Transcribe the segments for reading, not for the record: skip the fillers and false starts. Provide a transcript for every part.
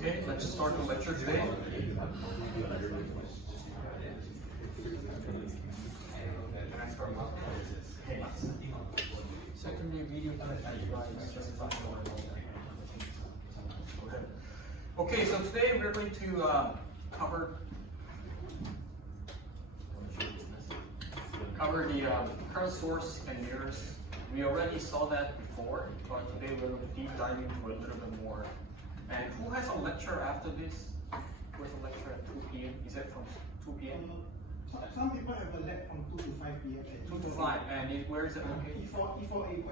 Okay, let's start the lecture today. Secondary video Okay, so today we're going to cover the current source and mirrors. We already saw that before, but today we're going to deep dive into a little bit more. And who has a lecture after this? Who has a lecture at 2 p.m.? Is it from 2 p.m.? Some people have a lecture from 2 to 5 p.m. 2 to 5. And where is it located? E4A.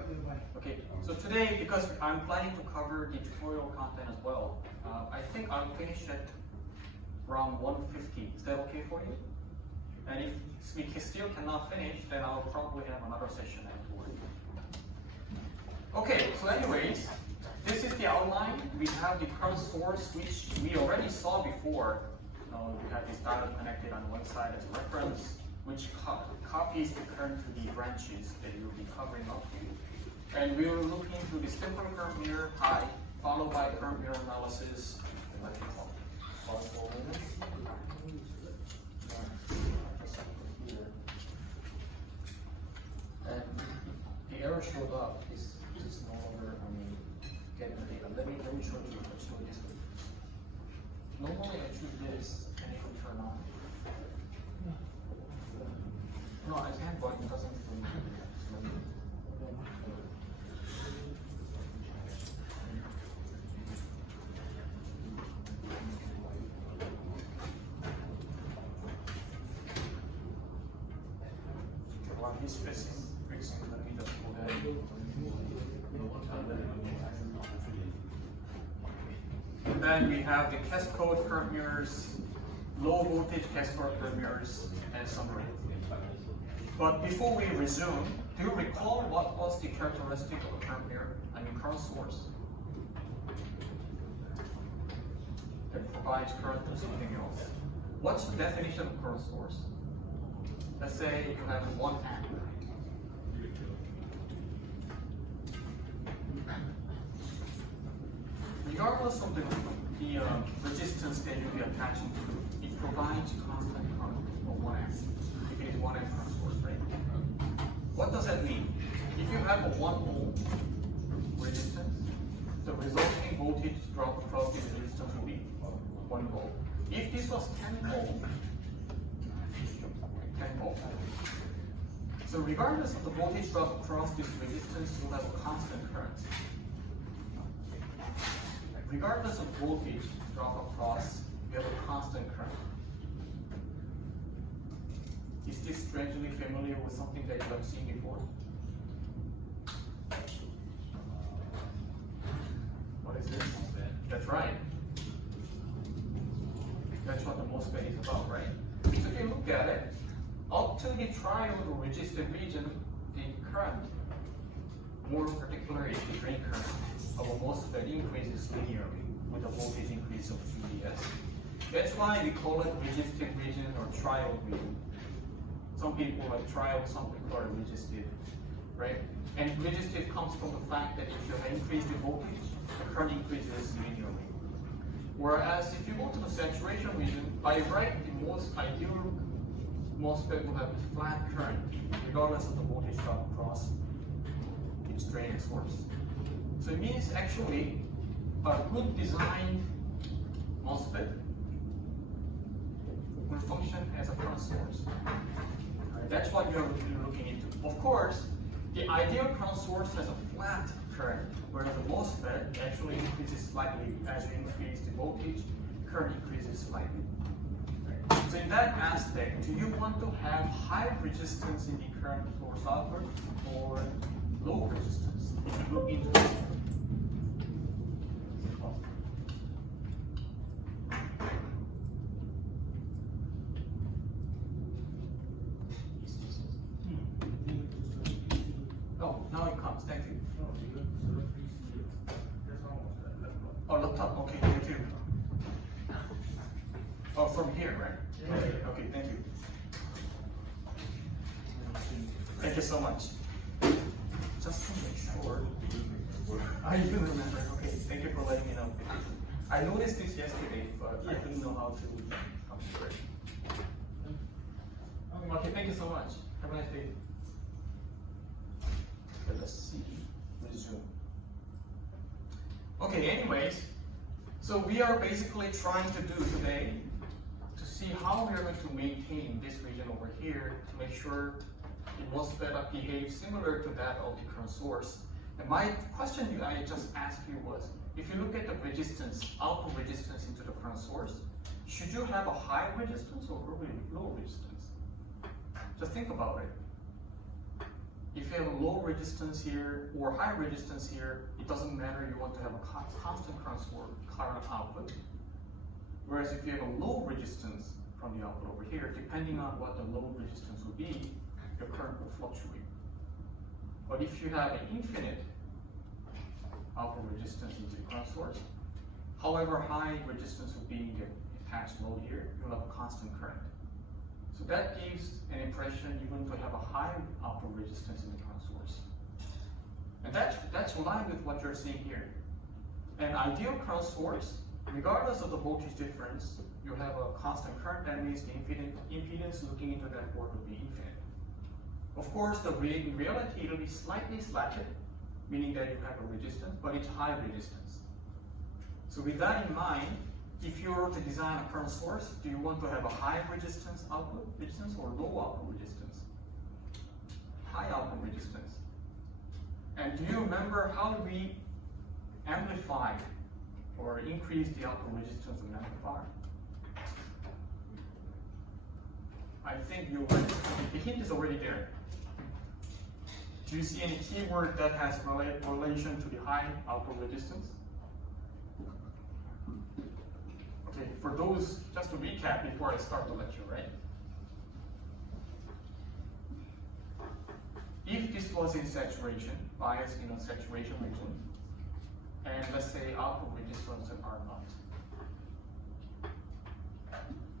Okay, so today, because I'm planning to cover the tutorial content as well, I think I'll finish at around 1:50. Is that okay for you? And if we still cannot finish, then I'll probably have another session afterwards. Okay, so anyways, this is the outline. We have the current source, which we already saw before. We have this diode connected on one side as a reference, which copies the current to the branches that we will be covering up. And we will look into the simple current mirror pi, followed by current mirror analysis. And the error showed up. This is no longer getting the data. Let me show you this. Normally I choose this and it will turn on. No, I can, but it doesn't. Well, this fixing let me just go ahead. And then we have the cascode current mirrors, low voltage cascode current mirrors, and summary. But before we resume, do you recall what was the characteristic of a current mirror? Current source that provides current to something else. What's the definition of current source? Let's say you have 1 amp. Regardless of the resistance that you'll be attaching to, it provides constant current of 1 amp. If it is 1 amp current source, right? if you have a 1 ohm resistance, the resulting voltage drop across this resistance will be 1 volt. If this was 10 ohm, 10 volt. So regardless of the voltage drop across this resistance, you'll have a constant current. Regardless of voltage drop across, you have a constant current. Is this strangely familiar with something that you have seen before? What is this? That's right. That's what the MOSFET is about, right? So if you look at it, up to the triode or resistive region, the current, more particularly the drain current of a MOSFET increases linearly with a voltage increase of VDS. That's why we call it resistive region or triode region. Some people like triode, some people are resistive, right? And resistive comes from the fact that if you increase the voltage, the current increases linearly. Whereas if you go to the saturation region, by right, the most ideal MOSFET will have a flat current, regardless of the voltage drop across its drain and source. So it means actually a good designed MOSFET will function as a current source. That's what you're looking into. Of course, the ideal current source has a flat current, whereas the MOSFET actually increases slightly as you increase the voltage, current increases slightly. So in that aspect, do you want to have high resistance in the current source output or low resistance? Look into it. Oh, now it comes. Thank you. Oh, laptop. Okay, thank you. Oh, from here, right? Okay, thank you. Thank you so much. Just to make sure. I do remember. Okay, thank you for letting me know. I noticed this yesterday, but I didn't know how to configure it. Okay, thank you so much. Have a nice day. Okay, let's see. Resume. Okay, anyways, so we are basically trying to do today to see how we are going to maintain this region over here to make sure the MOSFET behaves similar to that of the current source. And my question I just asked you was, if you look at the resistance, output resistance into the current source, should you have a high resistance or low resistance? Just think about it. If you have a low resistance here or high resistance here, it doesn't matter, you want to have a constant current output. Whereas if you have a low resistance from the output over here, depending on what the low resistance will be, your current will fluctuate. But if you have an infinite output resistance into the current source, however high resistance will be in the attached load here, you'll have a constant current. So that gives an impression you're going to have a high output resistance in the current source. And that's in line with what you're seeing here. An ideal current source, regardless of the voltage difference, you have a constant current. That means the impedance looking into that board will be infinite. Of course, the reality will be slightly slanted, meaning that you have a resistance, but it's high resistance. So with that in mind, if you were to design a current source, do you want to have a high resistance output resistance or low output resistance? High output resistance. And do you remember how we amplify or increase the output resistance of an amplifier? I think you're right. The hint is already there. Do you see any keyword that has relation to the high output resistance? Okay, for those, just to recap before I start the lecture, right? If this was in saturation, bias in a saturation region, and let's say output resistance are not.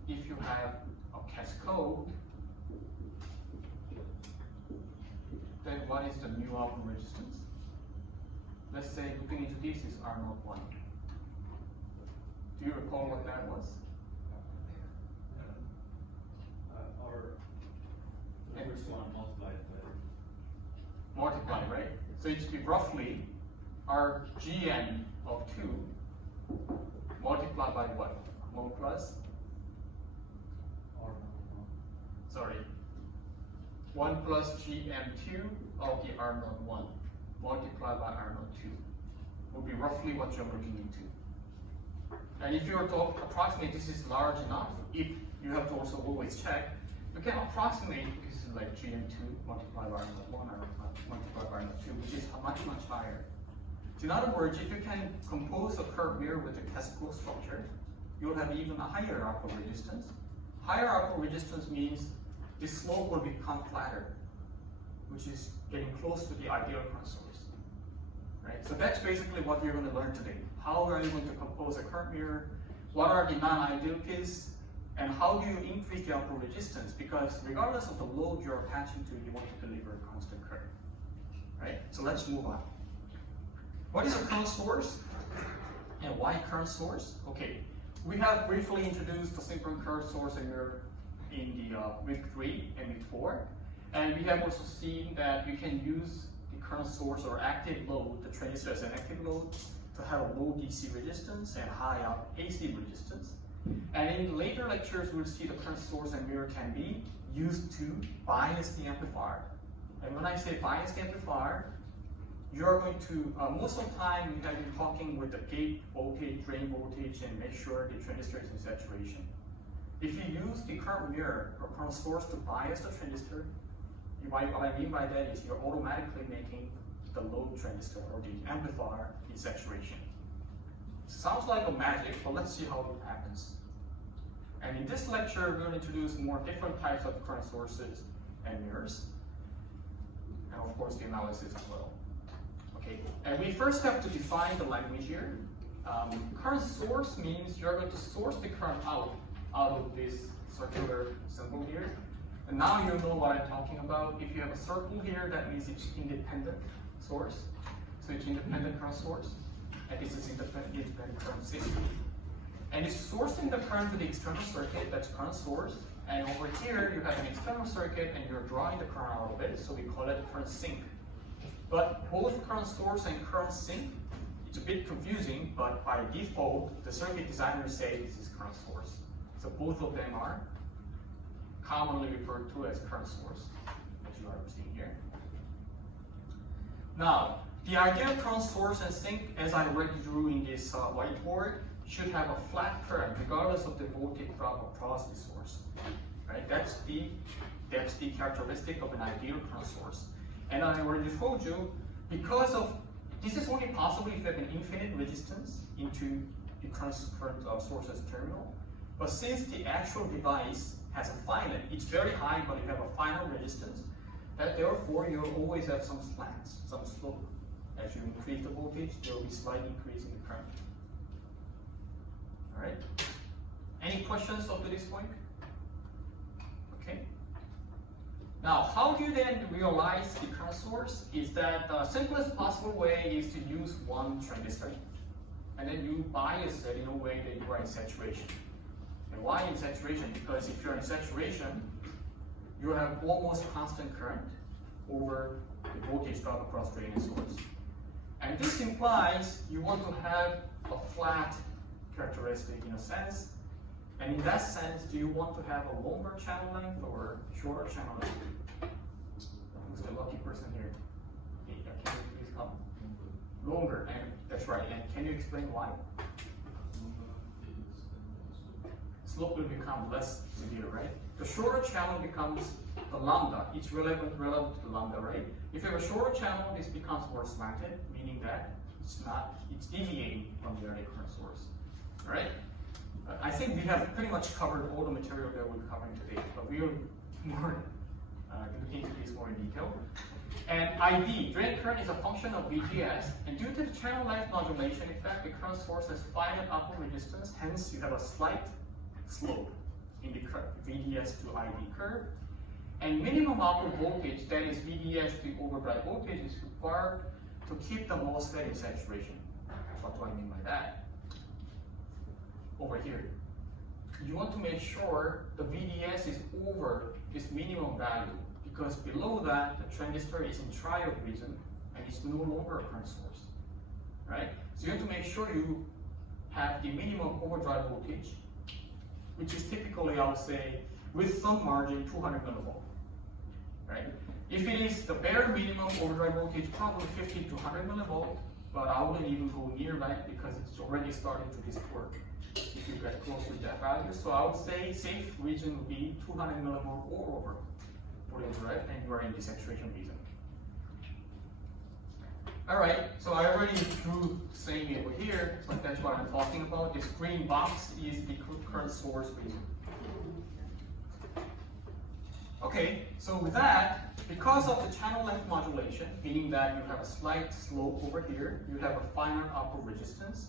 If you have a cascode, then what is the new output resistance? Let's say looking into this is R01. Do you recall what that was? Our first one multiplied by. Multiply, right? So it should be roughly our Gn of 2 multiplied by what? 1 plus? Sorry. 1 plus Gm2 of the R01 multiplied by R02 will be roughly what you're looking into. And if you were to approximate this is large enough, if you have to also always check, you can approximate this is like Gm2 multiplied by R01 or multiplied by R02, which is much, much higher. So in other words, if you can compose a curved mirror with a classical structure, you'll have even a higher output resistance. Higher output resistance means the slope will become flatter, which is getting close to the ideal current source. Right? So that's basically what we're going to learn today. How are you going to compose a current mirror? What are the non-ideal cases? And how do you increase the output resistance? Because regardless of the load you're attaching to, you want to deliver a constant current. Right? So let's move on. What is a current source? And why current source? Okay, we have briefly introduced the synchronous current source and mirror in the week 3 and week 4. And we have also seen that you can use the current source or active load, the transistor as an active load, to have a low DC resistance and high AC resistance. And in later lectures, we'll see the current source and mirror can be used to bias the amplifier. And when I say bias the amplifier, you're going to, most of the time, we have been talking with the gate voltage, drain voltage, and make sure the transistor is in saturation. If you use the current mirror or current source to bias the transistor, what I mean by that is you're automatically making the load transistor or the amplifier in saturation. Sounds like a magic, but let's see how it happens. And in this lecture, we're going to introduce more different types of current sources and mirrors, and of course the analysis as well. Okay, and we first have to define the language here. Current source means you're going to source the current out of this circular symbol here. And now you know what I'm talking about. If you have a circle here, that means it's independent source. So it's independent current source. And this is independent current sink. And it's sourcing the current to the external circuit, that's current source. And over here, you have an external circuit and you're drawing the current out of it, so we call it current sink. But both current source and current sink, it's a bit confusing, but by default, the circuit designers say this is current source. So both of them are commonly referred to as current source, as you are seeing here. Now, the ideal current source and sink, as I already drew in this whiteboard, should have a flat current regardless of the voltage drop across the source. Right? That's the characteristic of an ideal current source. And I already told you, because of this is only possible if you have an infinite resistance into the current source's terminal. But since the actual device has a finite, it's very high, but you have a final resistance, that therefore you'll always have some slants, some slope. As you increase the voltage, there will be slight increase in the current. All right. Any questions up to this point? Okay. Now, how do you then realize the current source? Is that the simplest possible way is to use one transistor, and then you bias it in a way that you are in saturation. And why in saturation? Because if you're in saturation, you have almost constant current over the voltage drop across drain and source. And this implies you want to have a flat characteristic in a sense. And in that sense, do you want to have a longer channel length or shorter channel length? Who's the lucky person here? Can you please come? Longer, and that's right. And can you explain why? Slope will become less severe, right? The shorter channel becomes the lambda. It's relevant to the lambda, right? If you have a shorter channel, this becomes more slanted, meaning that it's deviating from the early current source, all right? I think we have pretty much covered all the material that we're covering today, but we will more look into this more in detail. And ID, drain current, is a function of VGS, and due to the channel length modulation effect, the current source has finite output resistance, hence you have a slight slope in the VDS to ID curve. And minimum output voltage, that is VDS to overdrive voltage, is required to keep the MOSFET in saturation. What do I mean by that? Over here, you want to make sure the VDS is over this minimum value, because below that, the transistor is in triode region, and it's no longer a current source, right? So you have to make sure you have the minimum overdrive voltage, which is typically, I would say, with some margin, 200 millivolt, right? If it is the bare minimum overdrive voltage, probably 50 to 100 millivolt, but I wouldn't even go near that because it's already starting to distort if you get close to that value. So I would say safe region would be 200 millivolt or over for the overdrive, and you are in the saturation region. All right, so I already drew saying over here, so that's what I'm talking about. This green box is the current source region. Okay, so with that, because of the channel length modulation, meaning that you have a slight slope over here, you have a finite output resistance,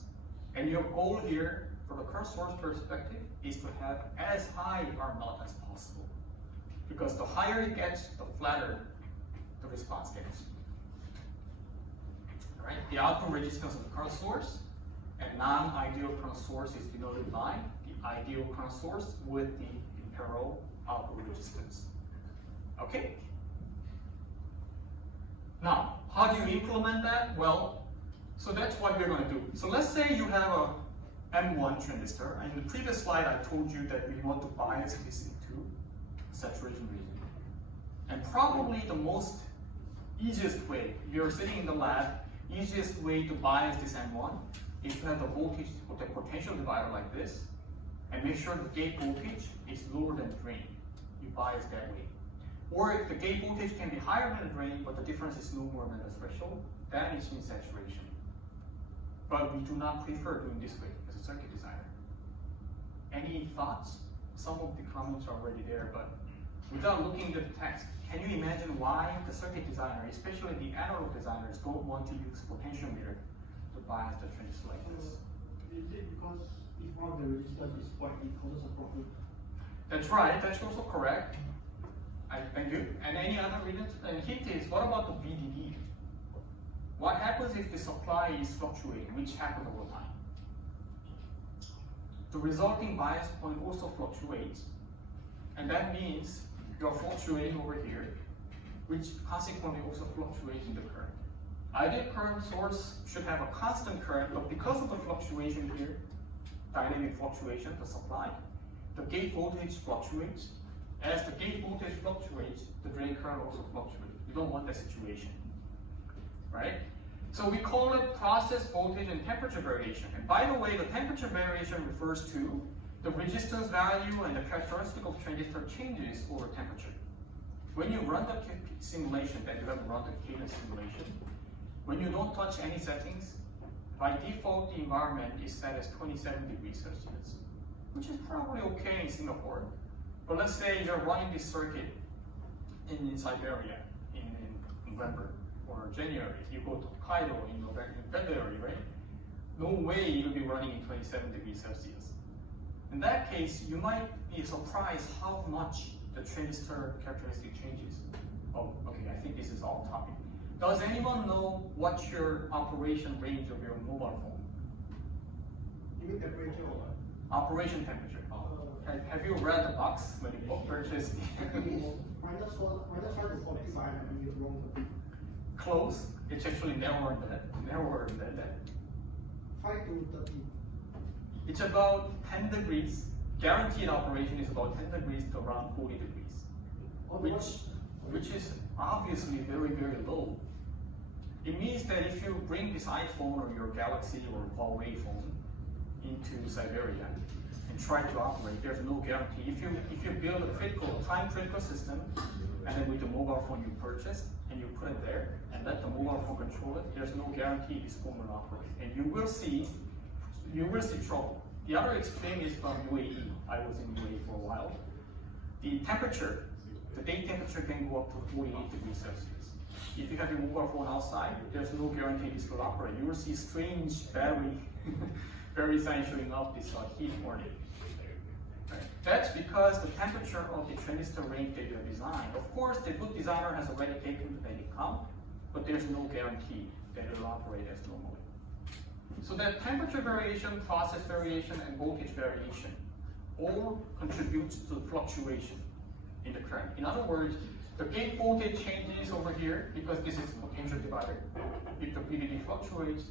and your goal here, from a current source perspective, is to have as high R naught as possible. Because the higher it gets, the flatter the response gets. All right, the output resistance of the current source and non-ideal current source is denoted by the ideal current source with the in parallel output resistance. Okay? Now, how do you implement that? Well, so that's what we're going to do. So let's say you have a M1 transistor, and in the previous slide I told you that we want to bias this into saturation region. And probably the most easiest way, if you're sitting in the lab, easiest way to bias this M1 is to have the voltage or the potential divider like this, and make sure the gate voltage is lower than drain. You bias that way. Or if the gate voltage can be higher than the drain, but the difference is no more than the threshold, that is in saturation. But we do not prefer doing this way as a circuit designer. Any thoughts? Some of the comments are already there, but without looking at the text, can you imagine why the circuit designer, especially the analog designers, don't want to use potentiometer to bias the transistor like this? Is it because if one of the resistors is quite it causes a problem? That's right, that's also correct. Thank you. And any other reasons? And hint is, what about the VDD? What happens if the supply is fluctuating, which happens all the time? The resulting bias point also fluctuates, and that means you're fluctuating over here, which consequently also fluctuates in the current. Ideal current source should have a constant current, but because of the fluctuation here, dynamic fluctuation, the supply, the gate voltage fluctuates. As the gate voltage fluctuates, the drain current also fluctuates. You don't want that situation, right? So we call it process voltage and temperature variation. And by the way, the temperature variation refers to the resistance value and the characteristic of transistor changes over temperature. When you run the simulation, that you have run the cadence simulation, when you don't touch any settings, by default the environment is set as 27 degrees Celsius, which is probably okay in Singapore. But let's say you're running this circuit in Siberia in November or January. You go to Hokkaido in February, right? No way you'll be running in 27 degrees Celsius. In that case, you might be surprised how much the transistor characteristic changes. Oh, okay, I think this is off topic. Does anyone know what's your operation range of your mobile phone? You mean temperature or what? Operation temperature. Have you read the box when you purchased? Minus 5 to 45, I mean you're wrong. Close. It's actually narrower than that. 5 to 30. It's about 10 degrees. Guaranteed operation is about 10 degrees to around 40 degrees, which is obviously very, very low. It means that if you bring this iPhone or your Galaxy or Huawei phone into Siberia and try to operate, there's no guarantee. If you build a time-critical system, and then with the mobile phone you purchase, and you put it there, and let the mobile phone control it, there's no guarantee this phone will operate. And you will see trouble. The other extreme is from UAE. I was in UAE for a while. The temperature, the day temperature can go up to 48 degrees Celsius. If you have your mobile phone outside, there's no guarantee this will operate. You will see strange battery signs showing up this heat warning. Right. That's because the temperature of the transistor range that you have designed. Of course, the good designer has already taken the into account, but there's no guarantee that it will operate as normally. So that temperature variation, process variation, and voltage variation all contribute to the fluctuation in the current. In other words, The gate voltage changes over here because this is potential divider. If the VDD fluctuates,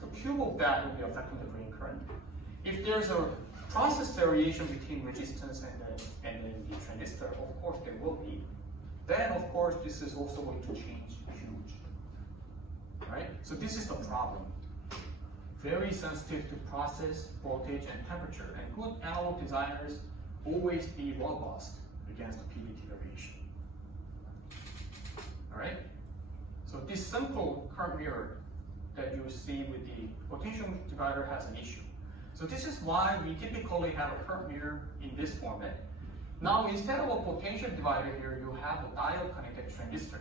the cube of that will be affecting the drain current. If there's a process variation between resistance and the transistor, of course there will be. Then of course this is also going to change huge. Right? So this is the problem. Very sensitive to process, voltage, and temperature. And good analog designers always be robust against the PVT variation. Alright? So this simple current mirror that you see with the potential divider has an issue. So this is why we typically have a current mirror in this format. Now instead of a potential divider here, you have a diode connected transistor.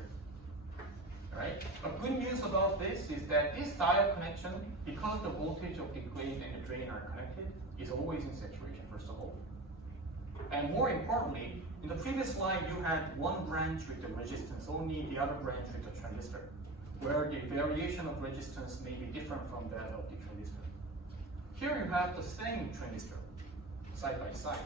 Right? But good news about this is that this diode connection, because the voltage of the gate and the drain are connected, is always in saturation, first of all. And more importantly, in the previous slide, you had one branch with the resistance only, the other branch with the transistor, where the variation of resistance may be different from that of the transistor. Here you have the same transistor, side by side.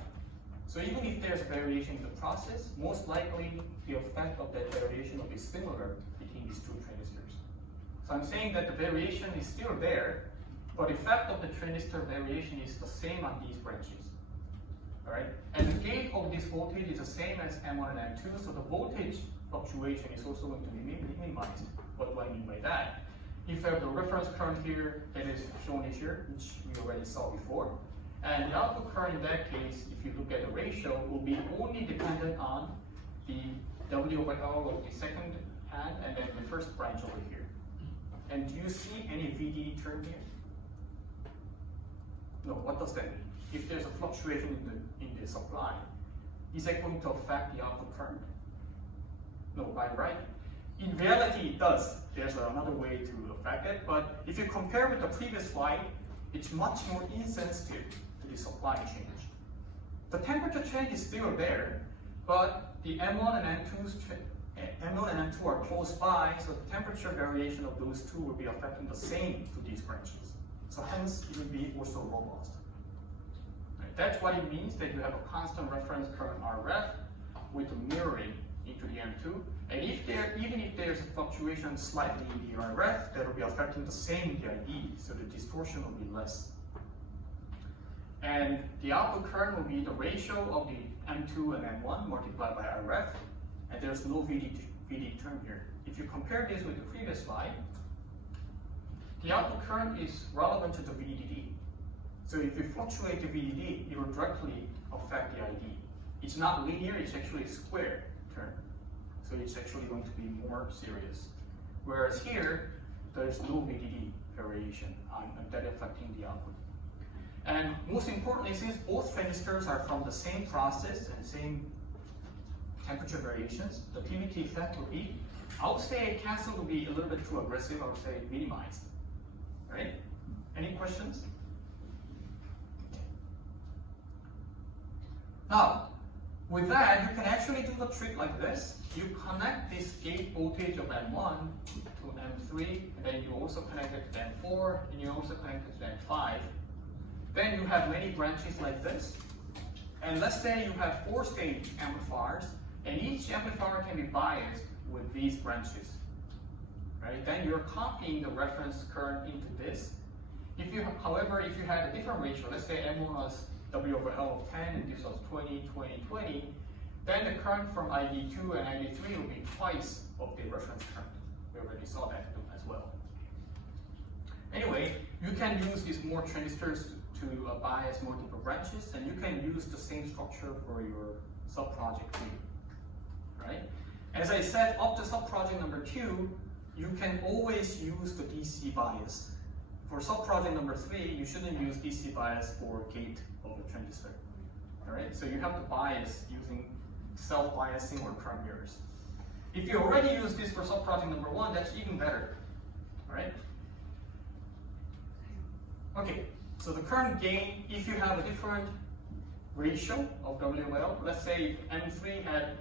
So even if there's variation in the process, most likely the effect of that variation will be similar between these two transistors. So I'm saying that the variation is still there, but the effect of the transistor variation is the same on these branches. All right? And the gate of this voltage is the same as M1 and M2, so the voltage fluctuation is also going to be minimized. What do I mean by that? If you have the reference current here that is shown here, which we already saw before, and the output current in that case, if you look at the ratio, will be only dependent on the W over L of the second hand and then the first branch over here. And do you see any VDD term here? No, what does that mean? If there's a fluctuation in the supply, is that going to affect the output current? No, right? In reality, it does. There's another way to affect it, but if you compare with the previous slide, it's much more insensitive to the supply change. The temperature change is still there, but the M1 and M2 are close by, so the temperature variation of those two will be affecting the same to these branches. So hence, it will be also robust. Right? That's what it means that you have a constant reference current RF with mirroring into the M2. And even if there's a fluctuation slightly in the RF, that will be affecting the same DID, so the distortion will be less. And the output current will be the ratio of the M2 and M1 multiplied by RF, and there's no VD term here. If you compare this with the previous slide, the output current is relevant to the VDD. So if you fluctuate the VDD, it will directly affect the ID. It's not linear, it's actually a square term. So it's actually going to be more serious. Whereas here, there's no VDD variation that affecting the output. And most importantly, since both transistors are from the same process and same temperature variations, the PVT effect will be, I would say cancel will be a little bit too aggressive, I would say minimized. Right? Any questions? Now, with that, you can actually do the trick like this. You connect this gate voltage of M1 to M3, and then you also connect it to M4, and you also connect it to M5. Then you have many branches like this. And let's say you have 4-stage amplifiers, and each amplifier can be biased with these branches. Right? Then you're copying the reference current into this. However, if you had a different ratio, let's say M1 was W over L of 10, and this was 20, 20, 20, then the current from ID2 and ID3 will be twice of the reference current. We already saw that as well. Anyway, you can use these more transistors to bias multiple branches, and you can use the same structure for your sub-project 2. Right? As I said, up to sub-project number 2, you can always use the DC bias. For sub-project number 3, you shouldn't use DC bias for gate of the transistor. All right? So you have to bias using self-biasing or current mirrors. If you already use this for sub-project number 1, that's even better. All right? Okay, so the current gain, if you have a different ratio of WL, let's say M3 had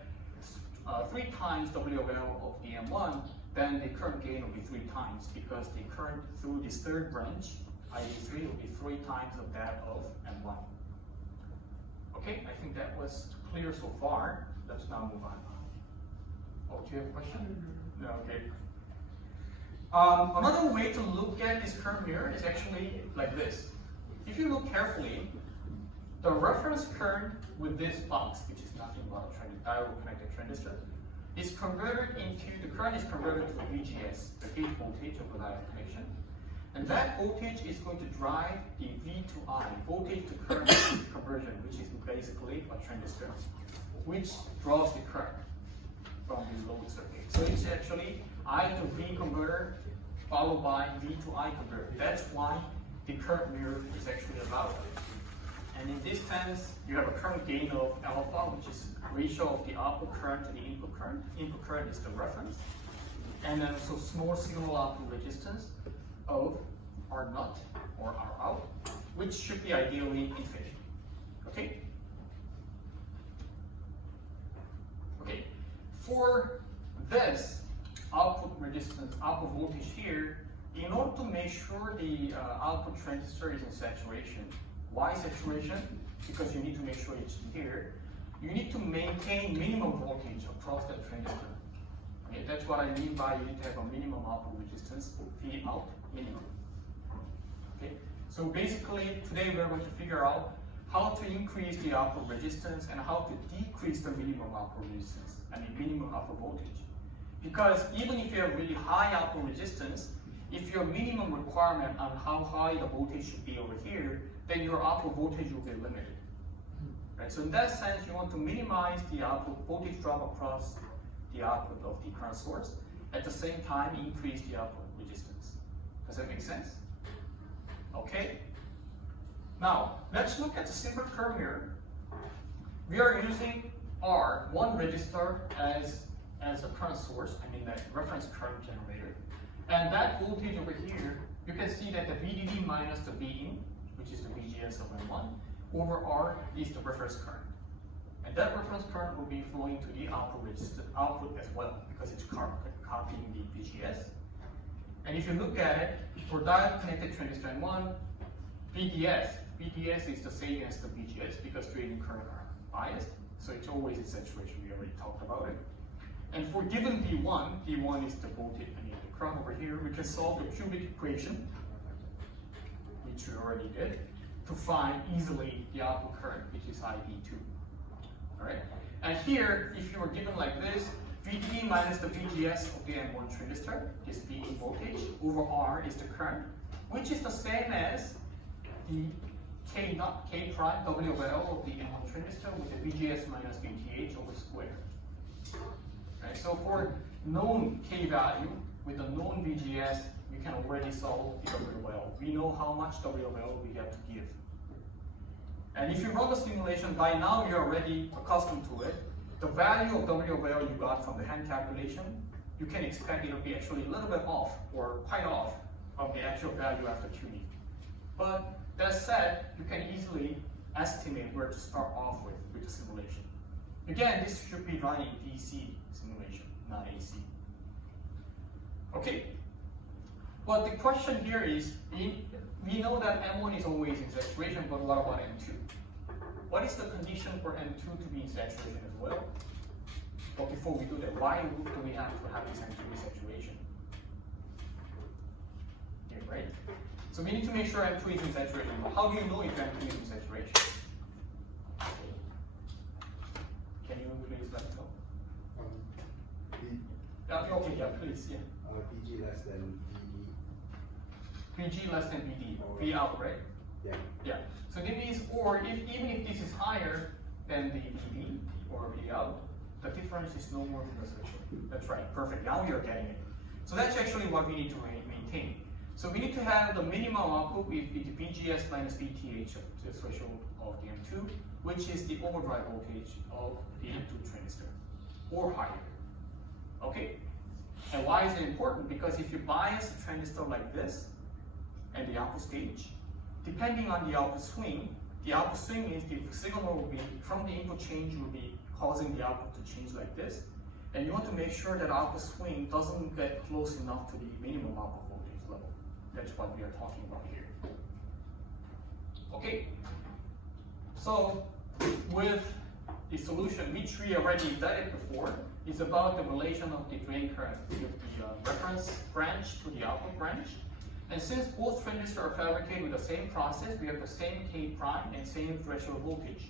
3 times WL of the M1, then the current gain will be 3 times, because the current through this third branch, ID3, will be 3 times of that of M1. Okay, I think that was clear so far. Let's now move on. Oh, do you have a question? No, okay. Another way to look at this curve here is actually like this. If you look carefully, the reference current with this box, which is nothing but a diode connected transistor, is converted into, the current is converted to VGS, the gate voltage of the diode connection. And that voltage is going to drive the V to I, voltage to current conversion, which is basically a transistor, which draws the current from the load circuit. So it's actually I to V converter followed by V to I converter. That's why the current mirror is actually allowed. And in this sense, you have a current gain of alpha, which is ratio of the output current to the input current. Input current is the reference. And then so small signal output resistance of R naught or R out, which should be ideally infinite. Okay? Okay. For this output resistance, output voltage here, in order to make sure the output transistor is in saturation. Why saturation? Because you need to make sure it's here. You need to maintain minimum voltage across that transistor. Okay, that's what I mean by you need to have a minimum output resistance, V out minimum. Okay, so basically today we're going to figure out how to increase the output resistance and how to decrease the minimum output resistance, minimum output voltage. Because even if you have really high output resistance, if your minimum requirement on how high the voltage should be over here, then your output voltage will be limited. Right? So in that sense, you want to minimize the output voltage drop across the output of the current source, at the same time increase the output resistance. Does that make sense? Okay. Now, let's look at the simple curve here. We are using R, one resistor, as a current source, that reference current generator. And that voltage over here, you can see that the VDD minus the Vin, which is the VGS of M1, over R is the reference current. And that reference current will be flowing to the output as well, because it's copying the VGS. And if you look at it, for diode connected transistor M1, VDS is the same as the VGS because draining current are biased, so it's always in saturation. We already talked about it. And for given V1 is the voltage, the current over here, we can solve the cubic equation, which we already did, to find easily the output current, which is IB2. All right. And here, if you were given like this, VDD minus the VGS of the M1 transistor is Vin voltage over R is the current, which is the same as the K prime WL of the M1 transistor with the VGS minus VTH over square. Right, so for known K value with a known VGS, we can already solve the WL. We know how much WL we have to give. And if you run the simulation, by now you're already accustomed to it. The value of WL you got from the hand calculation, you can expect it will be actually a little bit off or quite off of the actual value after tuning. But that said, you can easily estimate where to start off with the simulation. Again, this should be running DC simulation, not AC. Okay. Well, the question here is, we know that M1 is always in saturation, but what about M2? What is the condition for M2 to be in saturation as well? But before we do that, why do we have to have this M2 in saturation? Yeah, right? So we need to make sure M2 is in saturation. How do you know if M2 is in saturation? Can you please let me know? Okay, yeah, please, yeah. VG less than VD. VG less than VD, V out, right? Yeah. Yeah. So that means, or even if this is higher than the VD or V out, the difference is no more than the threshold. That's right, perfect. Now we are getting it. So that's actually what we need to maintain. So we need to have the minimum output with the VGS minus VTH of the threshold of the M2, which is the overdrive voltage of the M2 transistor, or higher. Okay? And why is it important? Because if you bias a transistor like this, and the output stage, depending on the output swing means the signal will be, from the input change, will be causing the output to change like this. And you want to make sure that output swing doesn't get close enough to the minimum output voltage level. That's what we are talking about here. Okay. So with the solution, which we already vetted before, is about the relation of the drain current with the reference branch to the output branch. And since both transistors are fabricated with the same process, we have the same K prime and same threshold voltage,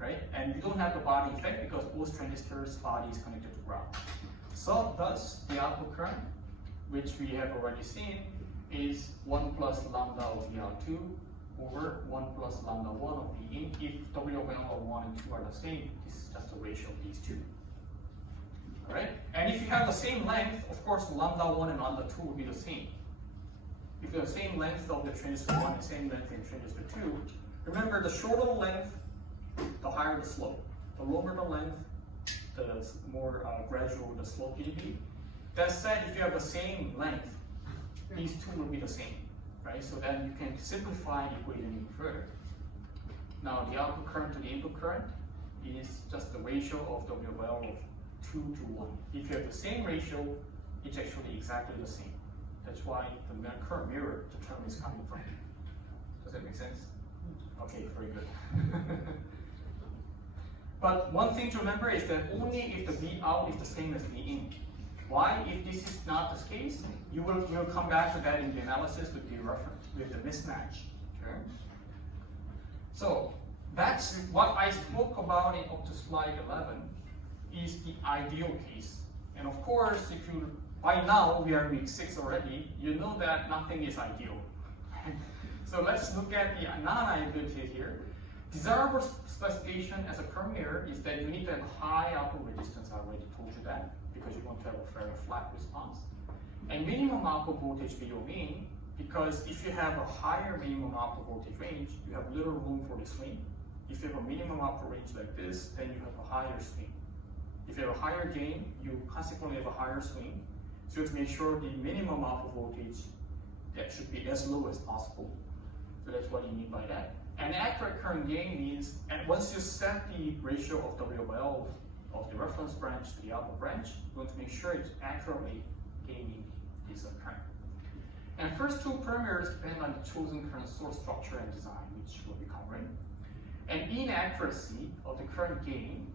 right? And we don't have the body effect because both transistors' body is connected to ground. So thus, the output current, which we have already seen, is 1 plus lambda of VR2 over 1 plus lambda 1 of V in. If W of L 1 and 2 are the same, this is just the ratio of these two. Alright? And if you have the same length, of course, lambda 1 and lambda 2 will be the same. If you have the same length of the transistor 1 and same length in transistor 2, remember the shorter the length, the higher the slope. The longer the length, the more gradual the slope will be. That said, if you have the same length, these two will be the same, right? So then you can simplify the equation even further. Now the output current to the input current is just the ratio of WL of 2 to 1. If you have the same ratio, it's actually exactly the same. That's why the current mirror, the term is coming from. Does that make sense? Okay, very good. But one thing to remember is that only if the V out is the same as V in. Why? If this is not the case, we'll come back to that in the analysis with the reference, with the mismatch terms. So that's what I spoke about in up to slide 11 is the ideal case. And of course, if you by now we are in week 6 already, you know that nothing is ideal. So let's look at the non-ideal case here. Desirable specification as a current mirror is that you need to have a high output resistance. I already told you that because you want to have a very flat response. And minimum output voltage be your mean, because if you have a higher minimum output voltage range, you have little room for the swing. If you have a minimum output range like this, then you have a higher swing. If you have a higher gain, you consequently have a higher swing. So you have to make sure the minimum output voltage that should be as low as possible. So that's what you mean by that. And accurate current gain means, and once you set the ratio of WL of the reference branch to the output branch, you want to make sure it's accurately gaining this current. And first two parameters depend on the chosen current source structure and design, which we'll be covering. And inaccuracy of the current gain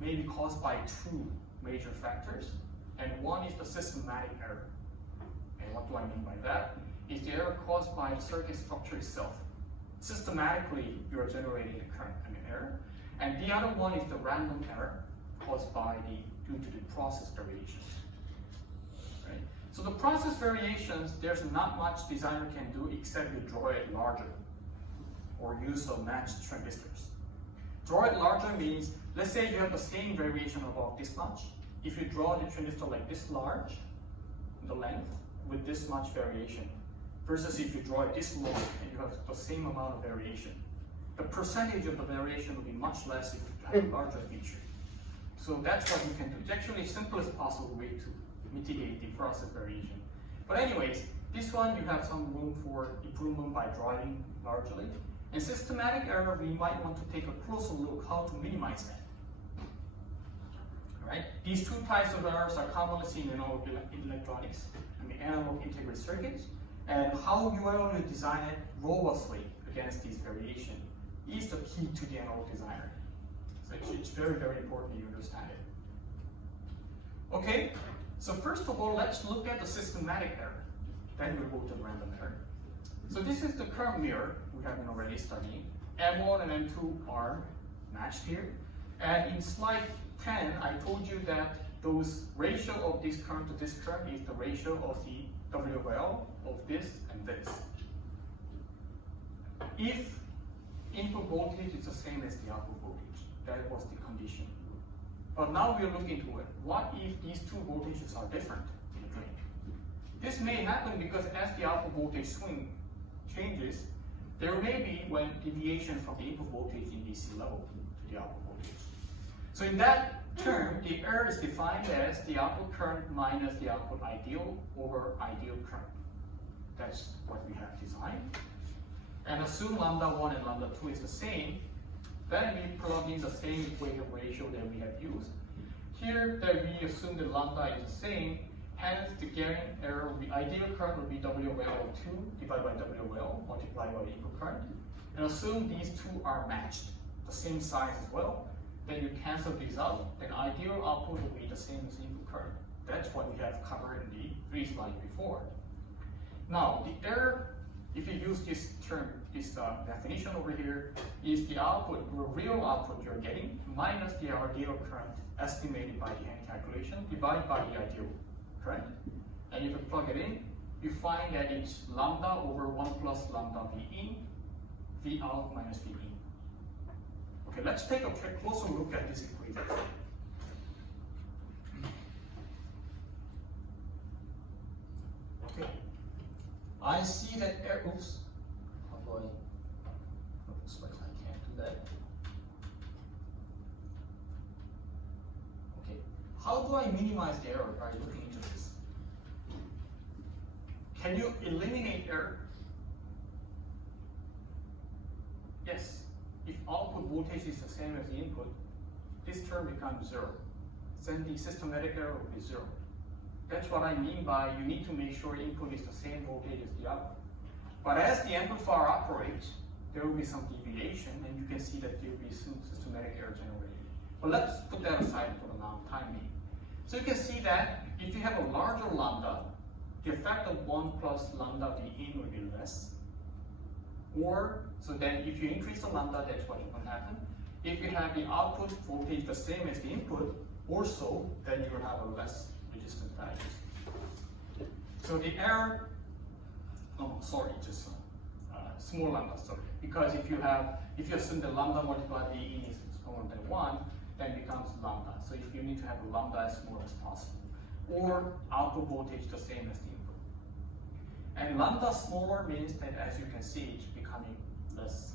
may be caused by two major factors, and one is the systematic error. And what do I mean by that? Is the error caused by the circuit structure itself. Systematically, you are generating a current error. And the other one is the random error caused by due to the process variations. Right? So the process variations, there's not much designer can do except you draw it larger or use some matched transistors. Draw it larger means, let's say you have the same variation about this much. If you draw the transistor like this large, the length, with this much variation, versus if you draw it this long and you have the same amount of variation, the percentage of the variation will be much less if you have a larger feature. So that's what you can do. It's actually the simplest possible way to mitigate the process variation. But anyways, this one you have some room for improvement by drawing largely. And systematic error, we might want to take a closer look how to minimize that. All right? These two types of errors are commonly seen in electronics, analog integrated circuits. And how you are going to design it robustly against these variations is the key to the analog designer. So it's very, very important you understand it. Okay, so first of all, let's look at the systematic error. Then we'll go to the random error. So this is the current mirror we have been already studying. M1 and M2 are matched here. And in slide 10, I told you that those ratio of this current to this current is the ratio of the WL of this and this. If input voltage is the same as the output voltage, that was the condition. But now we'll look into it. What if these two voltages are different in the drain? This may happen because as the output voltage swing changes, there may be when deviation from the input voltage in DC level to the output voltage. So in that term, the error is defined as the output current minus the output ideal over ideal current. That's what we have designed. And assume lambda 1 and lambda 2 is the same, then we plug in the same equation ratio that we have used. Here that we assume that lambda is the same, hence the gain error will be ideal current will be WL of 2 divided by WL multiplied by the input current. And assume these two are matched, the same size as well. then you cancel these out, then ideal output will be the same as input current. That's what we have covered in the 3 slides before. Now, the error, if you use this term, this definition over here, is the output, the real output you're getting, minus the ideal current estimated by the hand calculation, divided by the ideal current. And if you plug it in, you find that it's lambda over 1 plus lambda V in, V out minus V in. Okay, let's take a closer look at this equation. Okay, I see that oops, how do I, looks like I can't do that. Okay, how do I minimize the error by looking into this? Can you eliminate error? Yes. If output voltage is the same as the input, this term becomes 0. Then the systematic error will be 0. That's what I mean by you need to make sure input is the same voltage as the output. But as the amplifier operates, there will be some deviation, and you can see that there will be some systematic error generated. But let's put that aside for the time being. So you can see that if you have a larger lambda, the effect of 1 plus lambda V in will be less. Or, so then if you increase the lambda, that's what will happen. If you have the output voltage the same as the input, also, then you will have a less resistance values. So the error, just small lambda, sorry. Because if you assume the lambda multiplied by E is smaller than 1, then it becomes lambda. So if you need to have a lambda as small as possible. Or output voltage the same as the input. And lambda smaller means that, as you can see, it's becoming less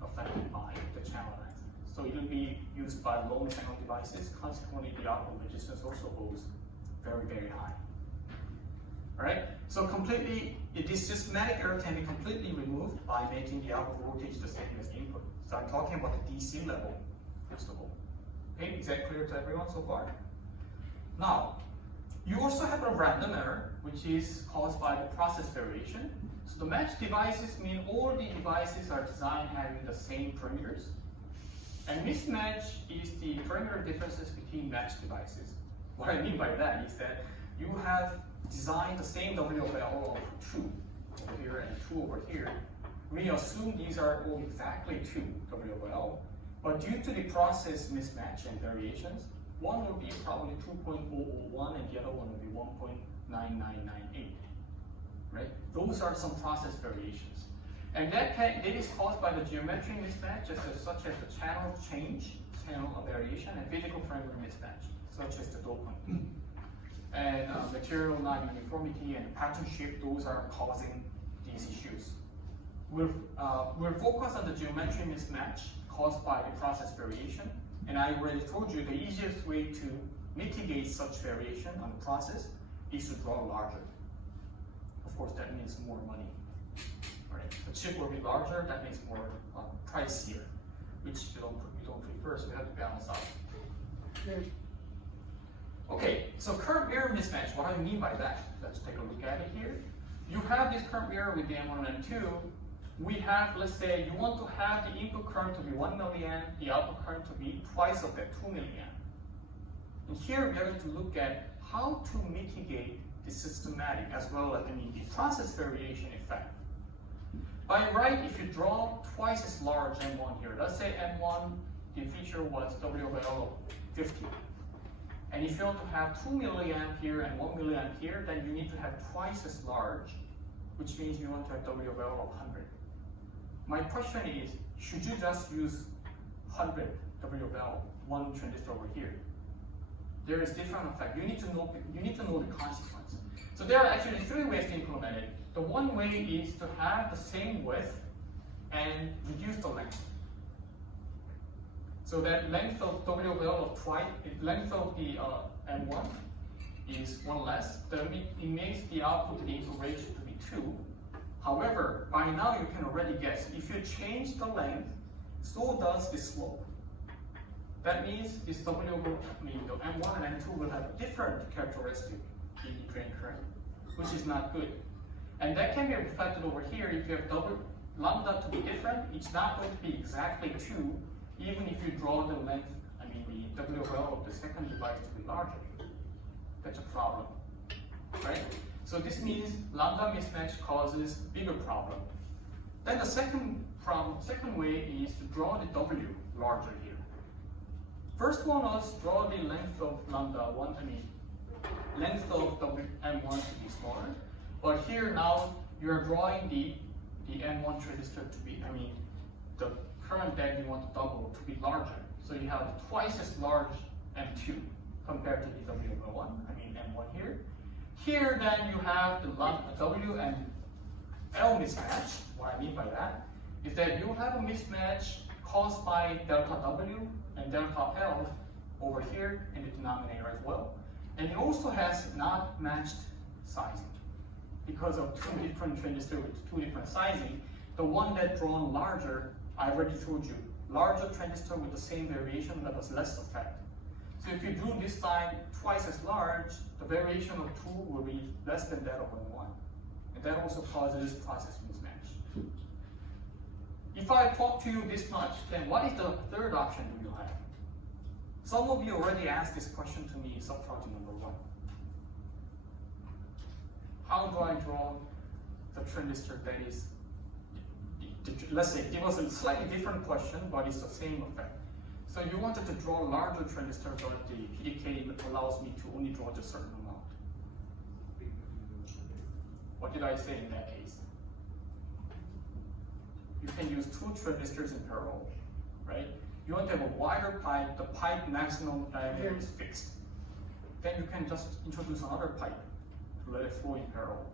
affected by the channel length. So it will be used by low channel devices. Consequently, the output resistance also goes very, very high. All right. So this systematic error can be completely removed by making the output voltage the same as the input. So I'm talking about the DC level, first of all. Okay, is that clear to everyone so far? Now, you also have a random error, which is caused by the process variation. So the matched devices mean all the devices are designed having the same parameters. And mismatch is the parameter differences between matched devices. What I mean by that is that you have designed the same WL of 2 over here and 2 over here. We assume these are all exactly 2 WL, but due to the process mismatch and variations, one will be probably 2.001 and the other one will be 1.9998, right? Those are some process variations. And that is caused by the geometric mismatch, such as the channel change, channel variation, and physical parameter mismatch, such as the dopant. And material non-uniformity and pattern shift, those are causing these issues. We'll focus on the geometric mismatch caused by the process variation. And I already told you the easiest way to mitigate such variation on the process is to draw larger. Of course, that means more money. Right? The chip will be larger, that means more pricier, which we don't prefer, so we have to balance out. Okay, so current mirror mismatch, what I mean by that? Let's take a look at it here. You have this current mirror with the M1 and M2. We have, let's say, you want to have the input current to be 1 milliamp, the output current to be twice of that, 2 milliamp. And here we are going to look at how to mitigate the systematic as well as the process variation effect. By right, if you draw twice as large M1 here, let's say M1, the feature was WL of 50. And if you want to have 2 milliamp here and 1 milliamp here, then you need to have twice as large, which means you want to have WL of 100. My question is, should you just use 100 WL, one transistor over here? There is different effect. You need to know the consequence. So there are actually 3 ways to implement it. The one way is to have the same width and reduce the length. So that length of WL of length of the M1 is 1 less. Then it makes the output to the input ratio to be 2. However, by now you can already guess, if you change the length, so does the slope. That means this the M1 and M2 will have different characteristic in the drain current, which is not good. And that can be reflected over here. If you have lambda to be different, it's not going to be exactly 2, even if you draw the length, the WL of the second device to be larger. That's a problem, right? So this means lambda mismatch causes bigger problem. Then the second way is to draw the W larger here. First one was draw the length of lambda length of M1 to be smaller. But here now you're drawing the M1 transistor to be, the current that you want to double to be larger. So you have twice as large M2 compared to the WL1, M1 here. Here then you have the W and L mismatch. What I mean by that is that you have a mismatch caused by delta W and delta L over here in the denominator as well. And it also has not matched sizing. Because of two different transistors with two different sizing, the one that drawn larger, I already told you, larger transistor with the same variation that was less effect. So if you drew this side twice as large, the variation of 2 will be less than that of 1. And that also causes process mismatch. If I talk to you this much, then what is the third option do you have? Some of you already asked this question to me in subproject number 1. How do I draw the transistor that is, let's say it was a slightly different question, but it's the same effect. So you wanted to draw a larger transistor, but the PDK allows me to only draw a certain amount. What did I say in that case? You can use 2 transistors in parallel, right? You want to have a wider pipe, the pipe maximum diameter is fixed. Then you can just introduce another pipe to let it flow in parallel,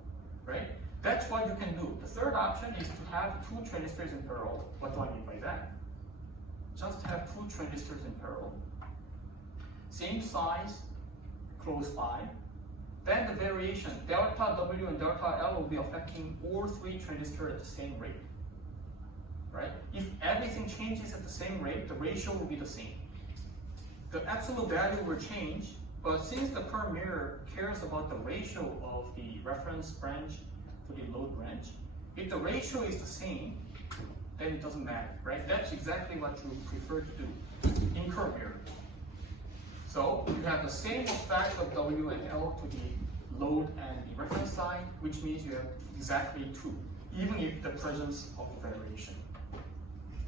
right? That's what you can do. The third option is to have 2 transistors in parallel. What do I mean by that? Just have 2 transistors in parallel, same size, close by. Then the variation, delta W and delta L will be affecting all 3 transistors at the same rate, right? If everything changes at the same rate, the ratio will be the same. The absolute value will change, but since the current mirror cares about the ratio of the reference branch to the load branch, if the ratio is the same, then it doesn't matter, right? That's exactly what you prefer to do in current mirror. So you have the same effect of W and L to the load and the reference side, which means you have exactly 2, even if the presence of the variation.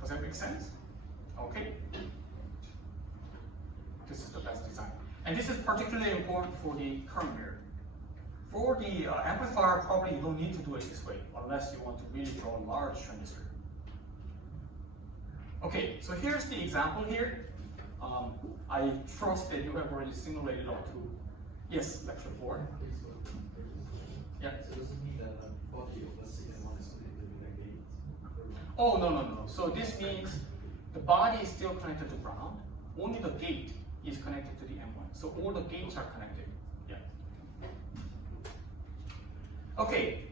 Does that make sense? Okay. This is the best design. And this is particularly important for the current mirror. For the amplifier, probably you don't need to do it this way, unless you want to really draw a large transistor. Okay, so here's the example here. I trust that you have already simulated up to, yes, lecture 4. Yeah. So does it mean that the body of the CM1 is connected with a gate? Oh, no. So this means the body is still connected to ground. Only the gate is connected to the M1. So all the gates are connected. Yeah. Okay.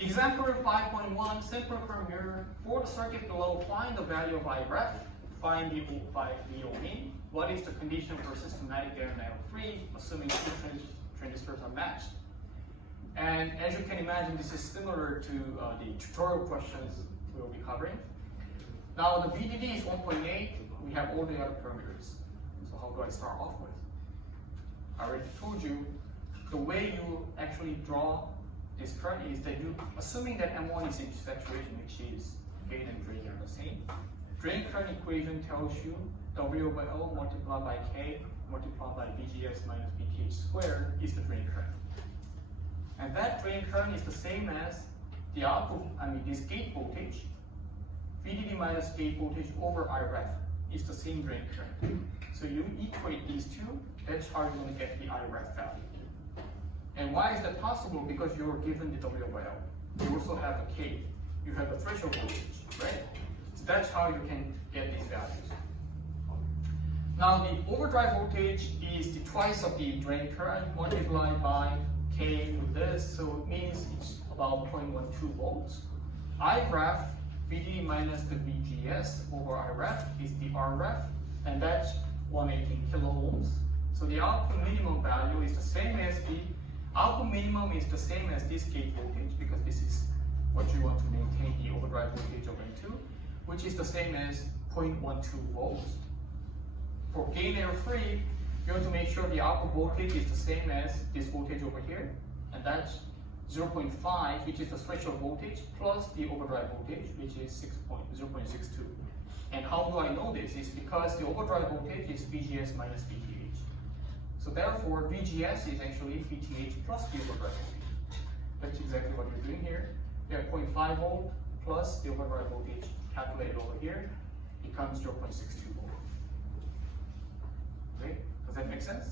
Example 5.1, simple current mirror. For the circuit below, find the value of Iref, find the VO mean. What is the condition for systematic error L3, assuming 2 transistors are matched? And as you can imagine, this is similar to the tutorial questions we'll be covering. Now the VDD is 1.8. We have all the other parameters. So how do I start off with? I already told you the way you actually draw this current is that you, assuming that M1 is in saturation, which is gate and drain are the same. Drain current equation tells you W by O multiplied by K multiplied by VGS minus VTH squared is the drain current. And that drain current is the same as the output, this gate voltage. VDD minus gate voltage over Iref is the same drain current. So you equate these two, that's how you're going to get the Iref value. And why is that possible? Because you're given the W by L. You also have a K. You have a threshold voltage, right? So that's how you can get these values. Now the overdrive voltage is the twice of the drain current multiplied by K with this, so it means it's about 0.12 volts. Iref, VD minus the VGS over Iref is the RF, and that's 118 kilo ohms. So the output minimum value is the same as the output minimum is the same as this gate voltage, because this is what you want to maintain the overdrive voltage of N2, which is the same as 0.12 volts. for gain error free, you want to make sure the output voltage is the same as this voltage over here, and that's 0.5, which is the threshold voltage, plus the overdrive voltage, which is 0.62. And how do I know this? It's because the overdrive voltage is VGS minus VTH. So therefore, VGS is actually VTH plus the overdrive voltage. That's exactly what you're doing here. You have 0.5 volt plus the overdrive voltage calculated over here becomes 0.62 volt. Okay, does that make sense?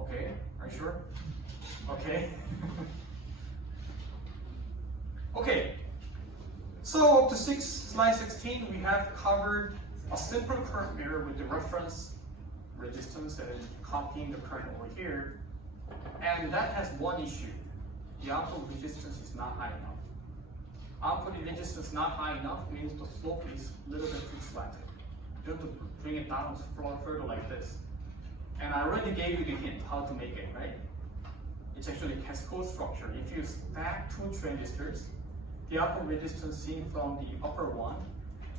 Okay, are you sure? Okay. Okay. So up to slide 16, we have covered a simple current mirror with the reference resistance and copying the current over here. And that has one issue. The output resistance is not high enough. Output resistance not high enough means the slope is a little bit too slanted. You have to bring it down further like this. And I already gave you the hint how to make it, right? It's actually a cascade structure. If you stack two transistors, the output resistance seen from the upper one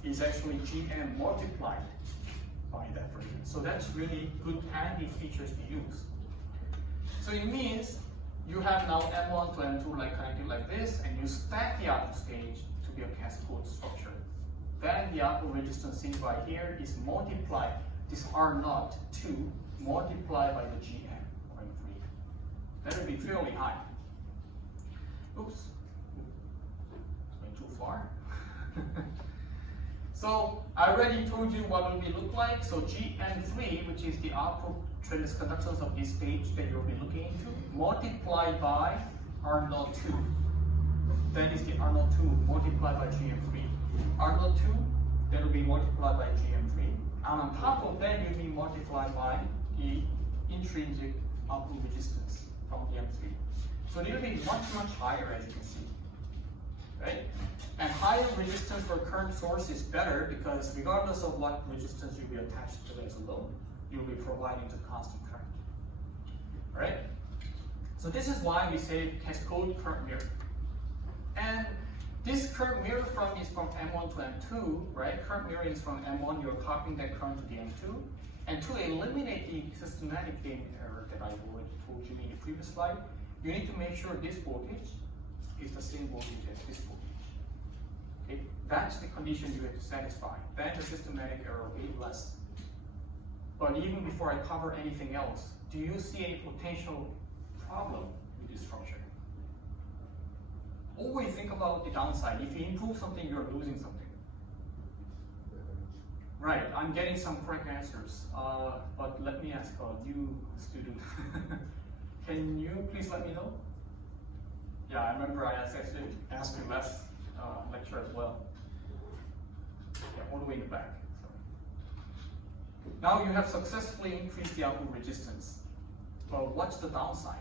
is actually GM multiplied by that version. So that's really good handy features to use. So it means you have now M1 to M2 like connected like this, and you stack the output stage to be a cascade structure. Then the output resistance seen by here is multiplied, this R0 2 multiplied by the GM going free. That will be fairly high. Oops, went too far. So I already told you what will be look like. So GM3, which is the output conductance of this stage that you'll be looking into, multiplied by R02. That is the R02 multiplied by GM3. R02, that will be multiplied by GM3. And on top of that, you'll be multiplied by the intrinsic output resistance from the M3. So it will be much, much higher, as you can see. Right? And higher resistance for current source is better because regardless of what resistance you'll be attached to as a load, you'll be providing the constant current. Alright? So this is why we say cascade current mirror. And this current mirror is from M1 to M2, right? Current mirror is from M1, you're copying that current to the M2. And to eliminate the systematic gain error that I already told you in the previous slide, you need to make sure this voltage is the same voltage as this voltage. Okay? That's the condition you have to satisfy. Then the systematic error will be less. But even before I cover anything else, do you see any potential problem with this structure? Always think about the downside. If you improve something, you're losing something. Right, I'm getting some correct answers, but let me ask a new student. Can you please let me know? Yeah, I remember I asked you last lecture as well. Yeah, all the way in the back. Now you have successfully increased the output resistance. But what's the downside?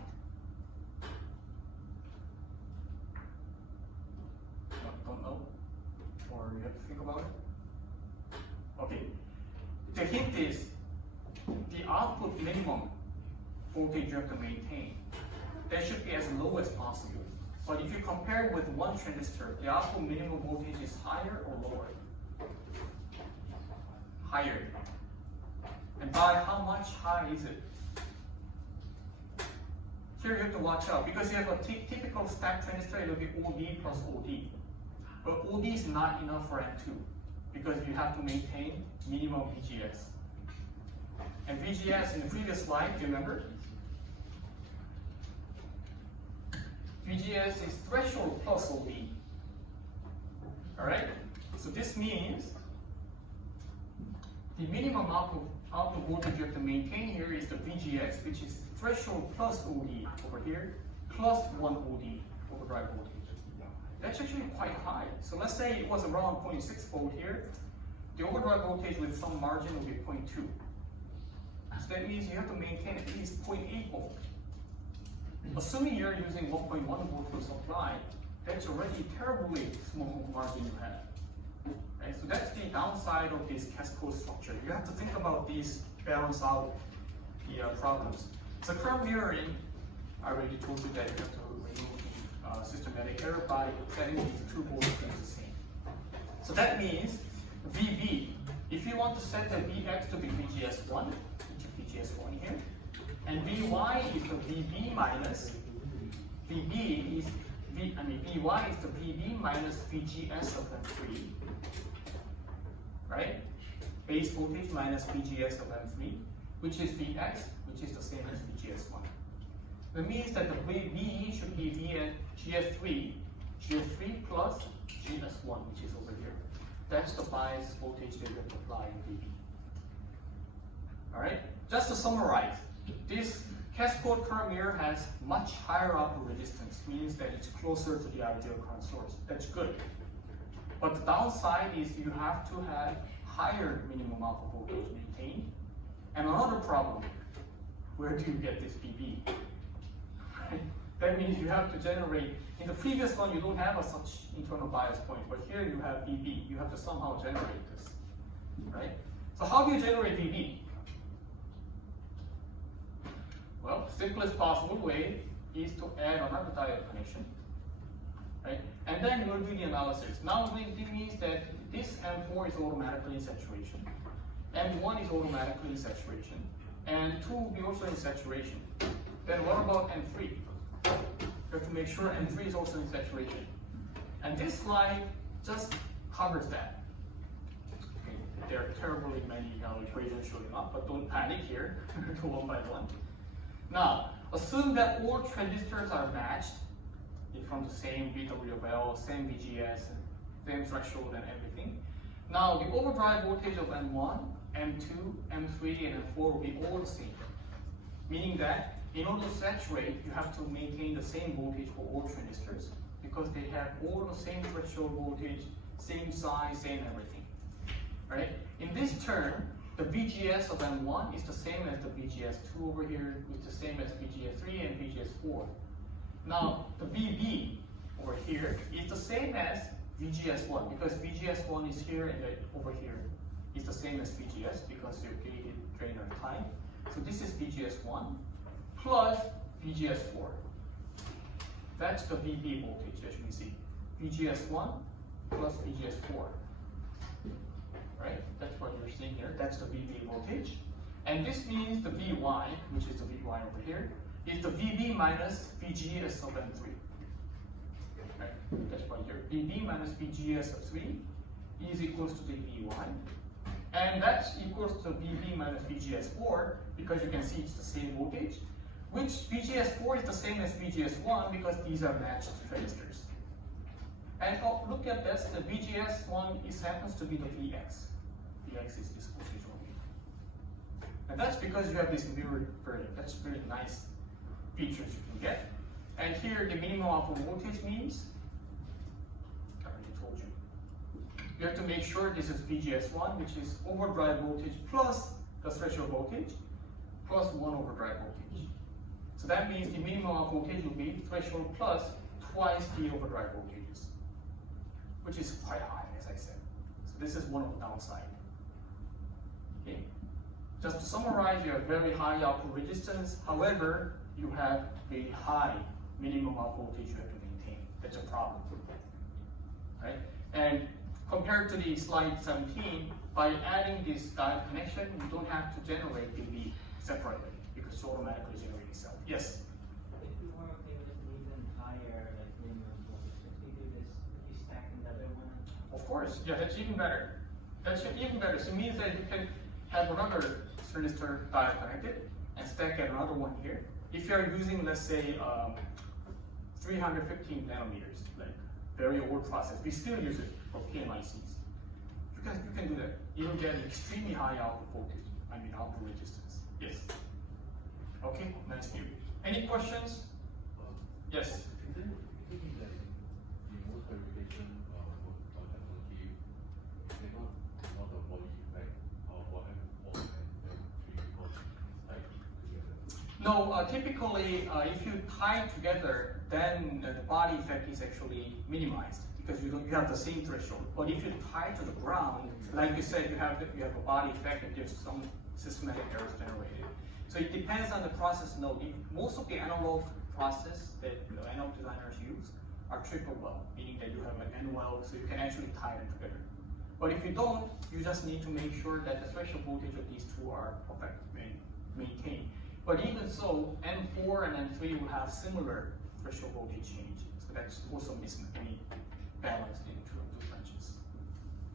Don't know? Or you have to think about it? Okay. The hint is the output minimum voltage you have to maintain. That should be as low as possible. But if you compare with one transistor, the output minimum voltage is higher or lower? Higher. And by how much high is it? Here you have to watch out because you have a typical stack transistor, it will be OD plus OD. But OD is not enough for M2 because you have to maintain minimum VGS. And VGS in the previous slide, do you remember? VGS is threshold plus OD. Alright? So this means the minimum output voltage you have to maintain here is the VGS, which is threshold plus OD over here, plus 1 OD overdrive voltage. That's actually quite high. So let's say it was around 0.6 volt here. The overdrive voltage with some margin will be 0.2. So that means you have to maintain at least 0.8 volt. Assuming you're using 1.1 volt for supply, that's already terribly small margin you have. Right? So that's the downside of this cascade structure. You have to think about these balance out the problems. So current mirroring, I already told you that you have to remove the systematic error by setting these two voltages the same. So that means VB if you want to set the Vx to be VGS1, which is VGS1 here, and Vy is the Vb minus, Vy is the Vb minus VGS of M3, right? Base voltage minus VGS of M3, which is Vx, which is the same as VGS1. That means that the VE should be GS3 plus GS1, which is over here. That's the bias voltage that you have to apply in VB. Alright, just to summarize, this cascode current mirror has much higher output resistance, means that it's closer to the ideal current source. That's good. But the downside is you have to have higher minimum output voltage maintained. And another problem, where do you get this VB? Right? That means you have to generate, in the previous one you don't have such internal bias point, but here you have VB. You have to somehow generate this, right? So how do you generate VB? Well, simplest possible way is to add another diode connection, right? And then you'll do the analysis. Now it means that this M4 is automatically in saturation, M1 is automatically in saturation, and 2 will be also in saturation. Then what about M3? You have to make sure M3 is also in saturation. And this slide just covers that. Okay. There are terribly many equations showing up, but don't panic here. Go one by one. Now, assume that all transistors are matched from the same VWL, same VGS, same threshold and everything. Now, the overdrive voltage of M1, M2, M3, and M4 will be all the same. Meaning that in order to saturate, you have to maintain the same voltage for all transistors because they have all the same threshold voltage, same size, same everything. Right? In this term, the VGS of M1 is the same as the VGS2 over here, is the same as VGS3 and VGS4. Now, the VB over here is the same as VGS1 because VGS1 is here and over here is the same as VGS because you're gated drainer time. So this is VGS1 plus VGS4. That's the VB voltage, as you can see. VGS1 plus VGS4. Right? That's what you're seeing here. That's the VB voltage. And this means the VY, which is the VY over here, is the VB minus VGS of M3. Right? That's what here. VB minus VGS of 3 is equals to the VY. And that's equals to VB minus VGS4 because you can see it's the same voltage, which VGS4 is the same as VGS1 because these are matched transistors. And look at this, the VGS1 happens to be the Vx. Vx is this voltage over here. And that's because you have this mirrored burden. That's really nice features you can get. And here the minimum output voltage means, I already told you. You have to make sure this is VGS1, which is overdrive voltage plus the threshold voltage, plus 1 overdrive voltage. So that means the minimum output voltage will be threshold plus twice the overdrive voltages, which is quite high, as I said. So this is one of the downside. Okay. Just to summarize, you have very high output resistance. However, you have a high minimum output voltage you have to maintain. That's a problem. Right? And compared to the slide 17, by adding this diode connection, you don't have to generate VB separately because it's automatically generating itself. Yes? If we want to play with an even higher minimum voltage, if we do this, if you stack another one? Of course, yeah, that's even better. That's even better. So it means that you can have another transistor diode connected and stack another one here. If you are using, let's say, 315 nanometers, like very old process, we still use it for PMICs. You can do that. You will get extremely high output voltage, output resistance. Yes. Okay, nice view. Any questions? Yes. No, typically, if you tie it together, then the body effect is actually minimized because you have the same threshold. But if you tie it to the ground, like you said, you have a body effect and there's some systematic errors generated. So it depends on the process node. Most of the analog process that analog designers use are triple well, meaning that you have an N well, so you can actually tie them together. But if you don't, you just need to make sure that the threshold voltage of these two are perfect, maintained. But even so, M4 and M3 will have similar threshold voltage change. So that's also missing any balance in two branches.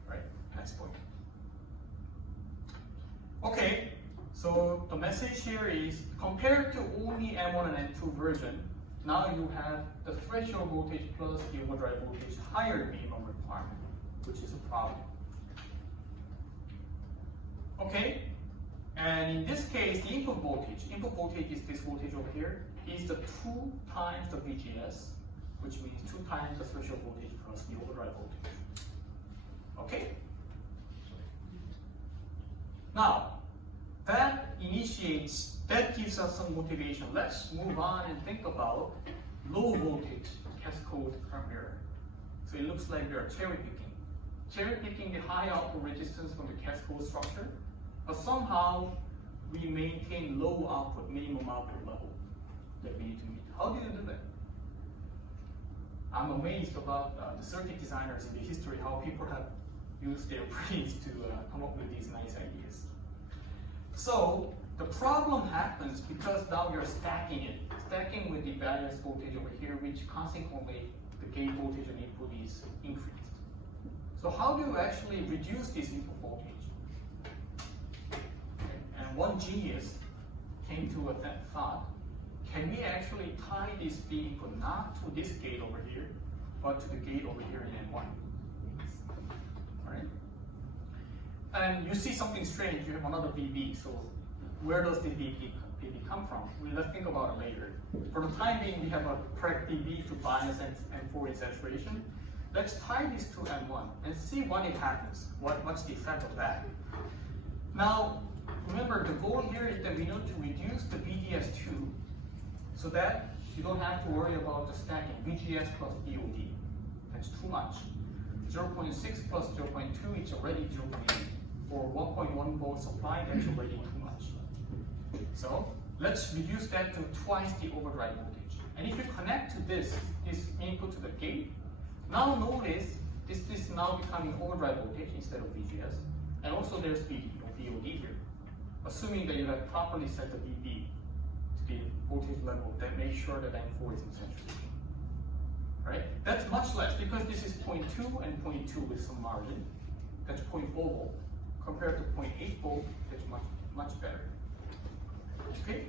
Right? Next point. Okay, so the message here is compared to only M1 and M2 version, now you have the threshold voltage plus the overdrive voltage higher minimum requirement, which is a problem. Okay, and in this case, the input voltage is this voltage over here, is the 2 times the VGS, which means 2 times the threshold voltage plus the overdrive voltage. Okay? Now, that gives us some motivation. Let's move on and think about low voltage cascode mirror. So it looks like we are cherry picking the high output resistance from the cascode structure, but somehow we maintain low output, minimum output level that we need to meet. How do you do that? I'm amazed about the circuit designers in the history, how people have used their brains to come up with these nice ideas. So the problem happens because now you're stacking with the various voltage over here, which consequently the gate voltage and input is increased. So how do you actually reduce this input voltage? And one genius came to a thought, can we actually tie this B input not to this gate over here, but to the gate over here in N1? Alright? And you see something strange, you have another VB, so where does the VB come from? Well, let's think about it later. For the time being, we have a correct VB to bias M4 in saturation. Let's tie this to M1 and see what it happens. What's the effect of that? Now, remember the goal here is that we need to reduce the VDS2 so that you don't have to worry about the stacking, VGS plus VOD. That's too much. 0.6 plus 0.2 is already 0.8. For 1.1 volt supply, that's already too much. So let's reduce that to twice the overdrive voltage. And if you connect to this input to the gate, now notice this is now becoming overdrive voltage instead of VGS. And also there's VD or VOD here. Assuming that you have properly set the VB to the voltage level, that makes sure that M4 is in saturation. Right? That's much less because this is 0.2 and 0.2 with some margin. That's 0.4 volt. Compared to 0.8 volt, it's much better. Okay?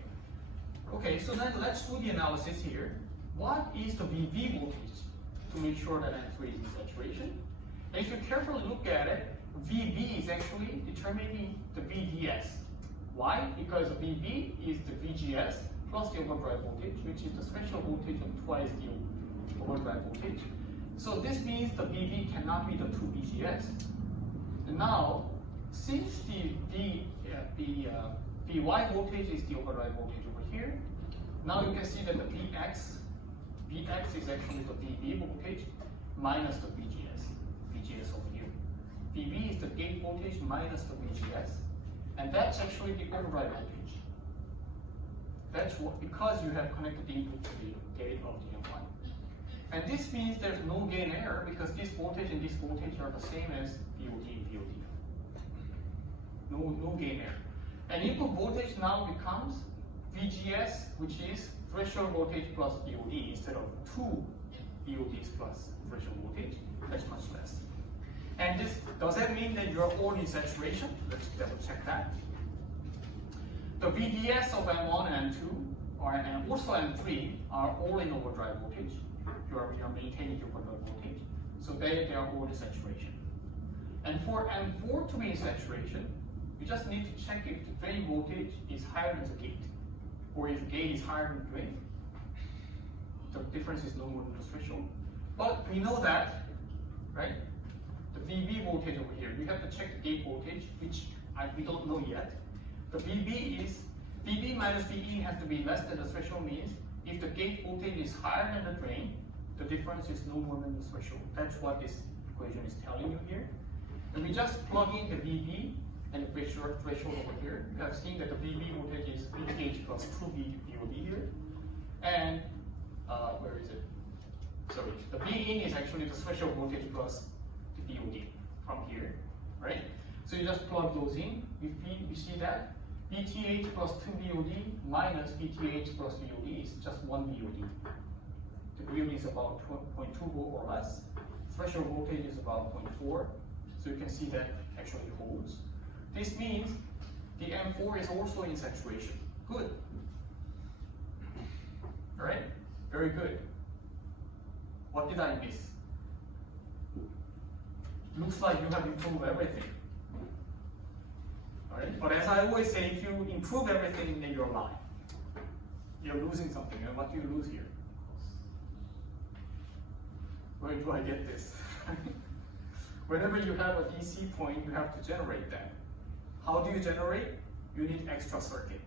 Okay, so then let's do the analysis here. What is the VB voltage to make sure that M3 is in saturation? And if you carefully look at it, VB is actually determining the VDS. Why? Because VB is the VGS plus the overdrive voltage, which is the threshold voltage of twice the overdrive voltage. So this means the VB cannot be the 2 VGS. And now, since the VY voltage is the overdrive voltage over here, now you can see that the VX is actually the VB voltage minus the VGS over here. VB is the gate voltage minus the VGS, and that's actually the overdrive voltage. That's what, because you have connected the input to the gate of the M1. And this means there's no gain error because this voltage and this voltage are the same as VOD and VOD. No gain error. And input voltage now becomes VGS, which is threshold voltage plus VOD instead of 2 VODs plus threshold voltage. That's much less. And this, does that mean that you're all in saturation? Let's double check that. The VDS of M1 and M2, and also M3, are all in overdrive voltage. You're maintaining your overdrive voltage. So they are all in saturation. And for M4 to be in saturation, you just need to check if the drain voltage is higher than the gate, or if the gate is higher than the drain. The difference is no more than the threshold. But we know that, right? The VB voltage over here, we have to check the gate voltage, which we don't know yet. The VB minus VE has to be less than the threshold means if the gate voltage is higher than the drain, the difference is no more than the threshold. That's what this equation is telling you here. And we just plug in the VB and the threshold over here. You have seen that the VB voltage is VTH plus 2 VOD here. And where is it? Sorry, the V in is actually the threshold voltage plus the VOD. from here, right? So you just plug those in. You see that VTH plus 2 VOD minus VTH plus VOD is just 1 VOD. The VOD is about 0.2 volt or less. Threshold voltage is about 0.4. So you can see that actually holds. This means the M4 is also in saturation. Good. All right, very good. What did I miss? Looks like you have improved everything. All right, but as I always say, if you improve everything, then you're lying. You're losing something, and what do you lose here? Where do I get this? Whenever you have a DC point, you have to generate that. How do you generate? You need extra circuit.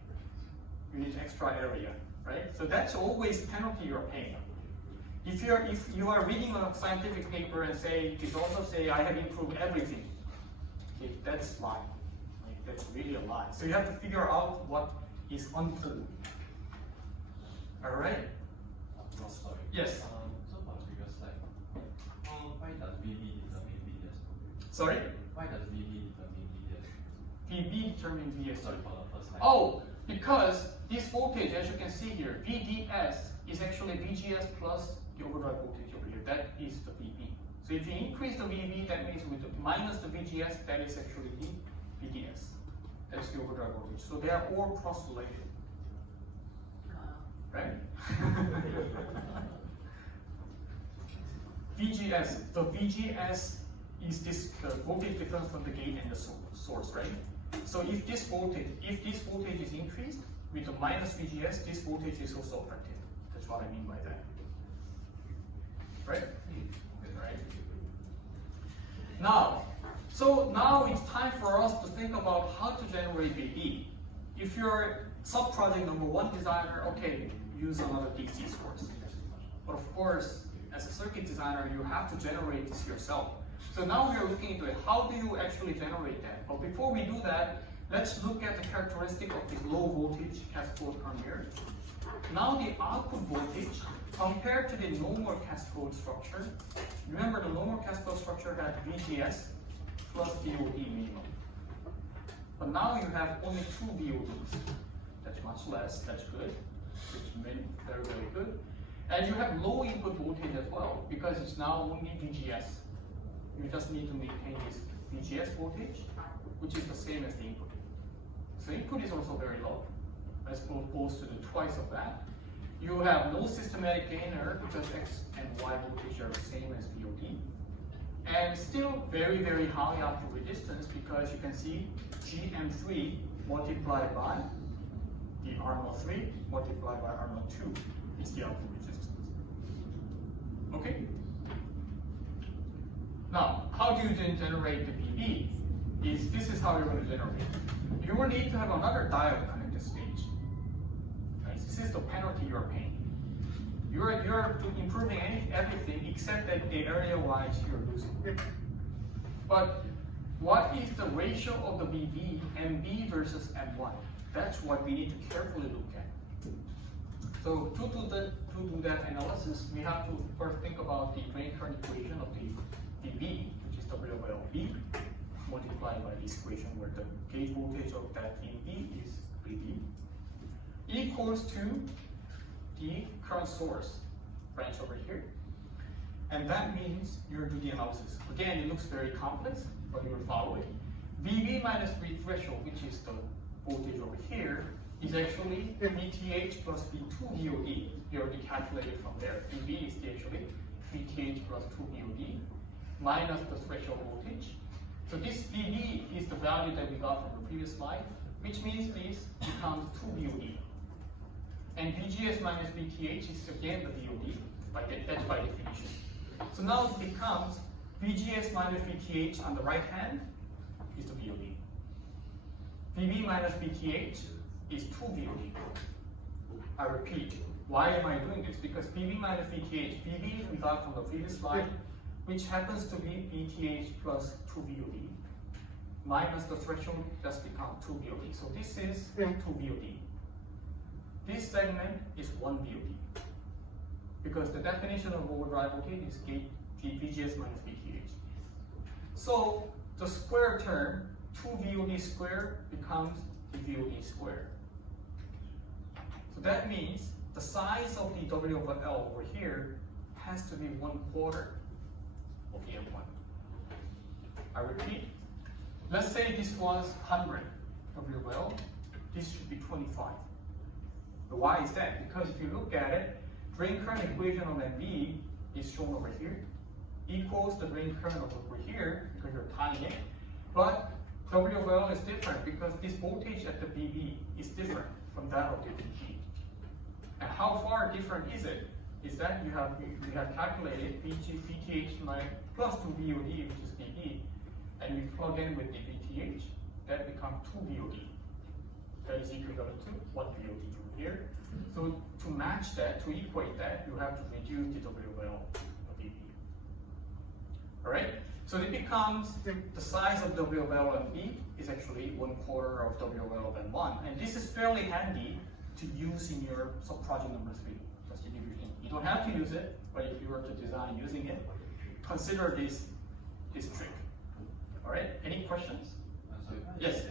You need extra area, right? So that's always penalty you're paying. If you are reading a scientific paper and it also say I have improved everything, okay, that's lie. Like, that's really a lie. So you have to figure out what is untold. All right. Oh, sorry. Yes. So for the previous slide, why does VB determine VDS? Sorry. Why does VB determine VDS? VB determine VS. Sorry for the first slide. Oh, because this voltage, as you can see here, VDS is actually VGS plus the overdrive voltage over here. That is the VB. So if you increase the VB, that means with the minus the VGS, that is actually the VDS. That's the overdrive voltage. So they are all cross-related. Right? VGS, the VGS is this the voltage difference from the gate and the source, right? So if this voltage is increased with the minus VGS, this voltage is also affected. That's what I mean by that. Right? Right. Now it's time for us to think about how to generate VB. If you're sub-project number 1 designer, okay, use another DC source. But of course, as a circuit designer, you have to generate this yourself. So now we are looking into it. How do you actually generate that? But before we do that, let's look at the characteristic of this low voltage cascode on here. Now the output voltage compared to the normal cascode structure. Remember the normal cascode structure had VGS plus VOD minimum. But now you have only 2 VODs. That's much less, that's good. Which means very, very good. And you have low input voltage as well, because it's now only VGS. You just need to maintain this VGS voltage, which is the same as the input. So input is also very low, as opposed to the twice of that. You have no systematic gainer because X and Y voltage are the same as VOD. And still very, very high output resistance because you can see GM3 multiplied by the R03 multiplied by R02 is the output resistance. Okay? Now, how do you then generate the VB? This is how you're going to generate. You will need to have another diode connected stage. Right? This is the penalty you're paying. You're improving everything except that the area-wise you're losing. But what is the ratio of the VB, MB versus M1? That's what we need to carefully look at. So to do that analysis, we have to first think about the drain current equation of the VB, which is W over LB, multiplied by this equation where the gate voltage of that VB is VB, equals to the current source branch over here. And that means you'll do the analysis. Again, it looks very complex, but you will follow it. VB minus V threshold, which is the voltage over here, is actually VTH plus V2 VOD. You already calculated from there. VB is actually VTH plus 2 VOD minus the threshold voltage. So this VB is the value that we got from the previous slide, which means this becomes 2 VOD. And VGS minus VTH is again the VOD, that's by definition. So now it becomes VGS minus VTH on the right hand is the VOD. VB minus VTH is 2 VOD. I repeat, why am I doing this? Because VB minus VTH, VB we got from the previous slide, which happens to be VTH plus 2 VOD, minus the threshold just becomes 2 VOD. So this is 2 VOD. This segment is 1 VOD. Because the definition of overdrive voltage is VGS minus VTH. So the square term, 2 VOD squared becomes the VOD squared. So that means the size of the W over L over here has to be 1/4 of the M1. I repeat, let's say this was 100 W over L, this should be 25. But why is that? Because if you look at it, drain current equation of MV is shown over here, equals the drain current over here because you're tying it. But W over L is different because this voltage at the BB is different from that of the VG. And how far different is it? Is that you have calculated VTH plus 2 VOD, which is VB, and we plug in with the VTH, that becomes 2 VOD. That is equivalent to 1 VOD over here. So to match that, to equate that, you have to reduce the W over L of VB. Alright? So it becomes the size of W over L and B is actually 1/4 of W over L and 1. And this is fairly handy to use in your sub-project number 3. Just to give you a hint. You don't have to use it, but if you were to design using it, consider this trick. Alright? Any questions? So Yes.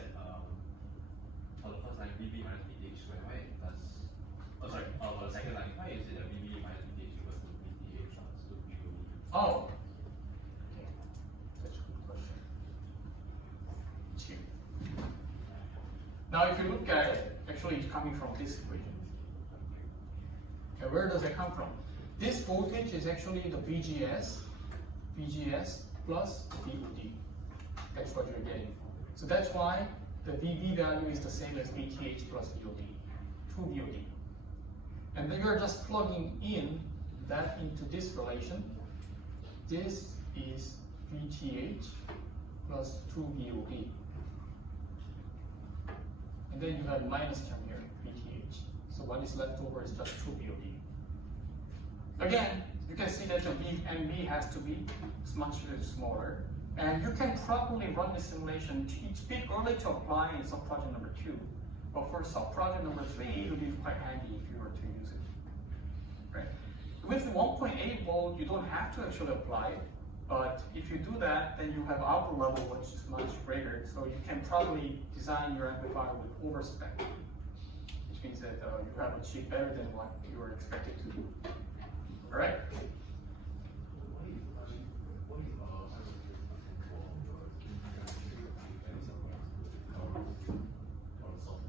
For the first line, VB minus VTH squared, right? Plus, sorry, for the second line, why is it a VB minus VTH equals to VTH plus 2 VOD? Oh. Okay. That's a good question. Two. Now if you look at it, actually it's coming from this equation. And where does it come from? This voltage is actually the VGS plus VOD. That's what you're getting. So that's why the VB value is the same as VTH plus VOD, 2 VOD. And then you're just plugging in that into this relation. This is VTH plus 2 VOD. And then you have minus term here, VTH. So what is left over is just 2 VOD. Again, you can see that the MB has to be much smaller. And you can probably run the simulation. It's a bit early to apply in sub-project number 2. But for sub-project number 3, it would be quite handy if you were to use it. Right? With 1.8 volt, you don't have to actually apply it. But if you do that, then you have output level which is much greater. So you can probably design your amplifier with overspec, which means that you have achieved better than what you were expected to do. All right?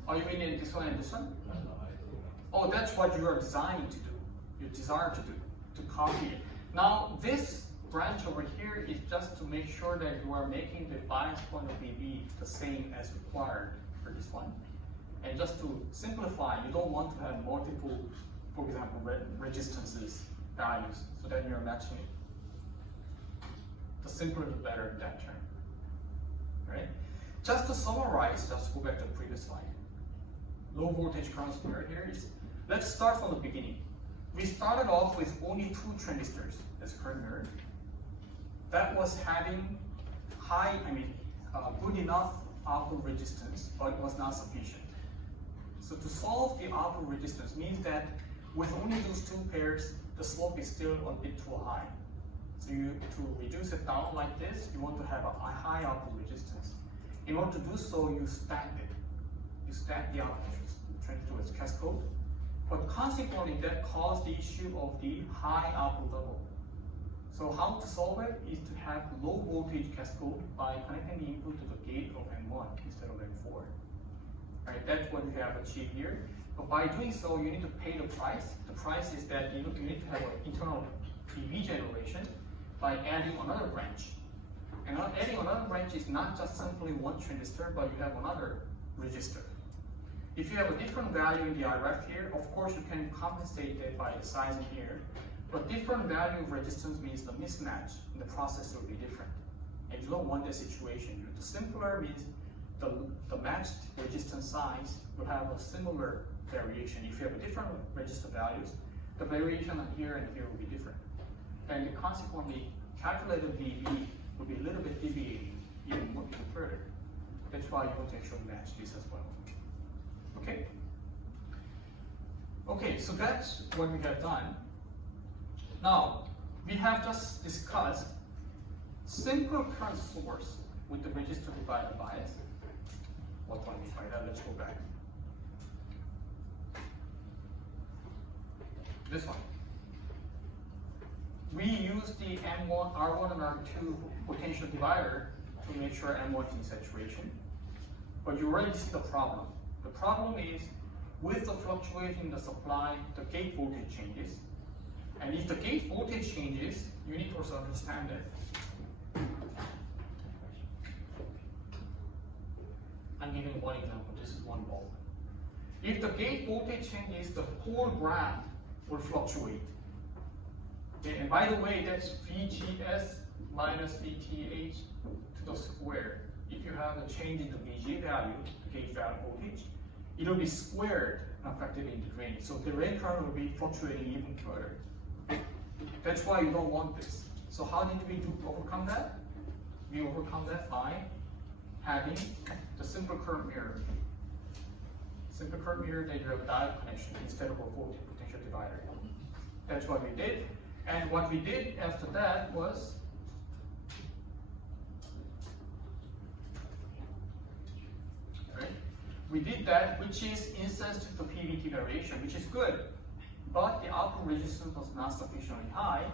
Oh, you mean in this one and this one? Oh, that's what you are designing to do. You desire to do, to copy it. Now, this branch over here is just to make sure that you are making the bias point of VB the same as required for this one. And just to simplify, you don't want to have multiple, for example, resistances values, so then you're matching it. The simpler the better in that term. Right? Just to summarize, just go back to the previous slide. Low voltage current square here is, let's start from the beginning. We started off with only 2 transistors as current mirror. That was having good enough output resistance, but it was not sufficient. So to solve the output resistance means that with only those 2 pairs, the slope is still a bit too high. So to reduce it down like this, you want to have a high output resistance. In order to do so, you stack it. You stack the output transistor with cascade. But consequently, that caused the issue of the high output level. So how to solve it is to have low voltage cascade by connecting the input to the gate of M1 instead of M4. Right, that's what we have achieved here. But by doing so, you need to pay the price. The price is that you need to have an internal PV generation by adding another branch. And adding another branch is not just simply one transistor, but you have another resistor. If you have a different value in the IRF here, of course you can compensate that by the sizing here. But different value of resistance means the mismatch in the process will be different. And you don't want that situation. The simpler means the matched resistance size will have a similar variation. If you have a different resistor values, the variation here and here will be different. And consequently, calculated VB will be a little bit deviating even further. That's why you want to actually match this as well. Okay? Okay, so that's what we have done. Now, we have just discussed simple current source with the resistor divided bias. What do I mean by that? Let's go back. This one. We use the M1, R1 and R2 potential divider to make sure M1 is in saturation. But you already see the problem. The problem is with the fluctuation in the supply, the gate voltage changes. And if the gate voltage changes, you need to also understand that. I'm giving one example. This is one bulb. If the gate voltage changes, the whole graph will fluctuate. Okay, and by the way, that's VGS minus VTH to the square. If you have a change in the VG value, the gate value voltage, it will be squared and affected in the drain. So the drain current will be fluctuating even further. That's why you don't want this. So how did we overcome that? We overcome that by having the simple current mirror. Simple current mirror, that you have a diode connection instead of a voltage potential divider. That's what we did. And what we did after that was we did that, which is insensitive to PVT variation, which is good. But the output resistance was not sufficiently high.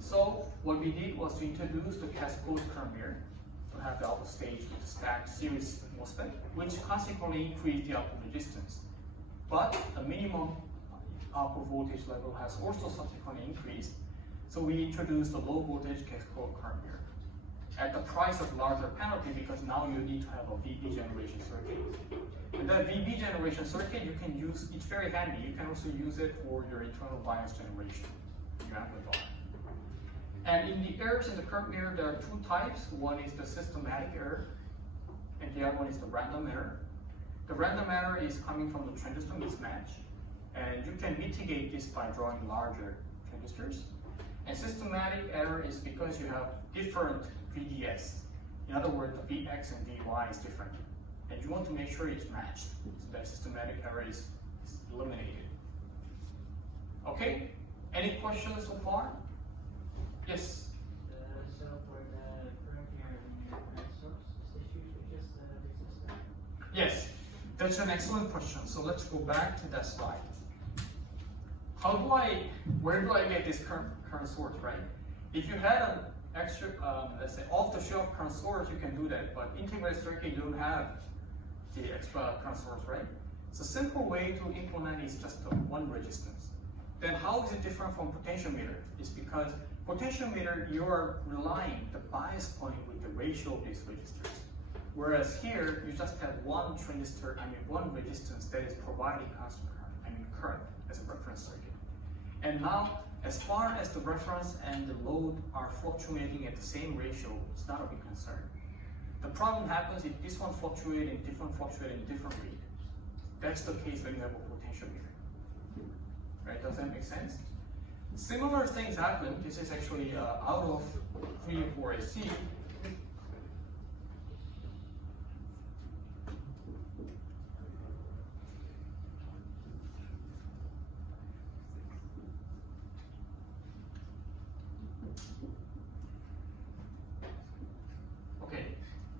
So what we did was to introduce the cascode current mirror to have the output stage with stacked series MOSFET, which consequently increased the output resistance. But the minimum output voltage level has also subsequently increased. So we introduced the low voltage cascode current mirror at the price of larger penalty, because now you need to have a VB generation circuit. And that VB generation circuit you can use, it's very handy. You can also use it for your internal bias generation, your amplifier. And in the errors in the current mirror, there are two types. One is the systematic error, and the other one is the random error. The random error is coming from the transistor mismatch, and you can mitigate this by drawing larger transistors. And systematic error is because you have different VDS. In other words, the Vx and Vy is different. And you want to make sure it's matched, so that systematic error is eliminated. Okay? Any questions so far? Yes? So for the current mirror and your current source, is this usually just the resistor? Yes, that's an excellent question. So let's go back to that slide. Where do I get this current source, right? If you had an extra, let's say off-the-shelf current source, you can do that. But integrated circuit, you don't have the extra current source, right? So simple way to implement is just one resistance. Then how is it different from potentiometer? It's because potentiometer, you are relying the bias point with the ratio of these resistors. Whereas here, you just have one transistor, one resistance that is providing constant current as a reference circuit. And now, as far as the reference and the load are fluctuating at the same ratio, it's not a big concern. The problem happens if this one fluctuates and different fluctuate in different rate. That's the case when you have a potentiometer. Right? Does that make sense? Similar things happen. This is actually out of 304AC.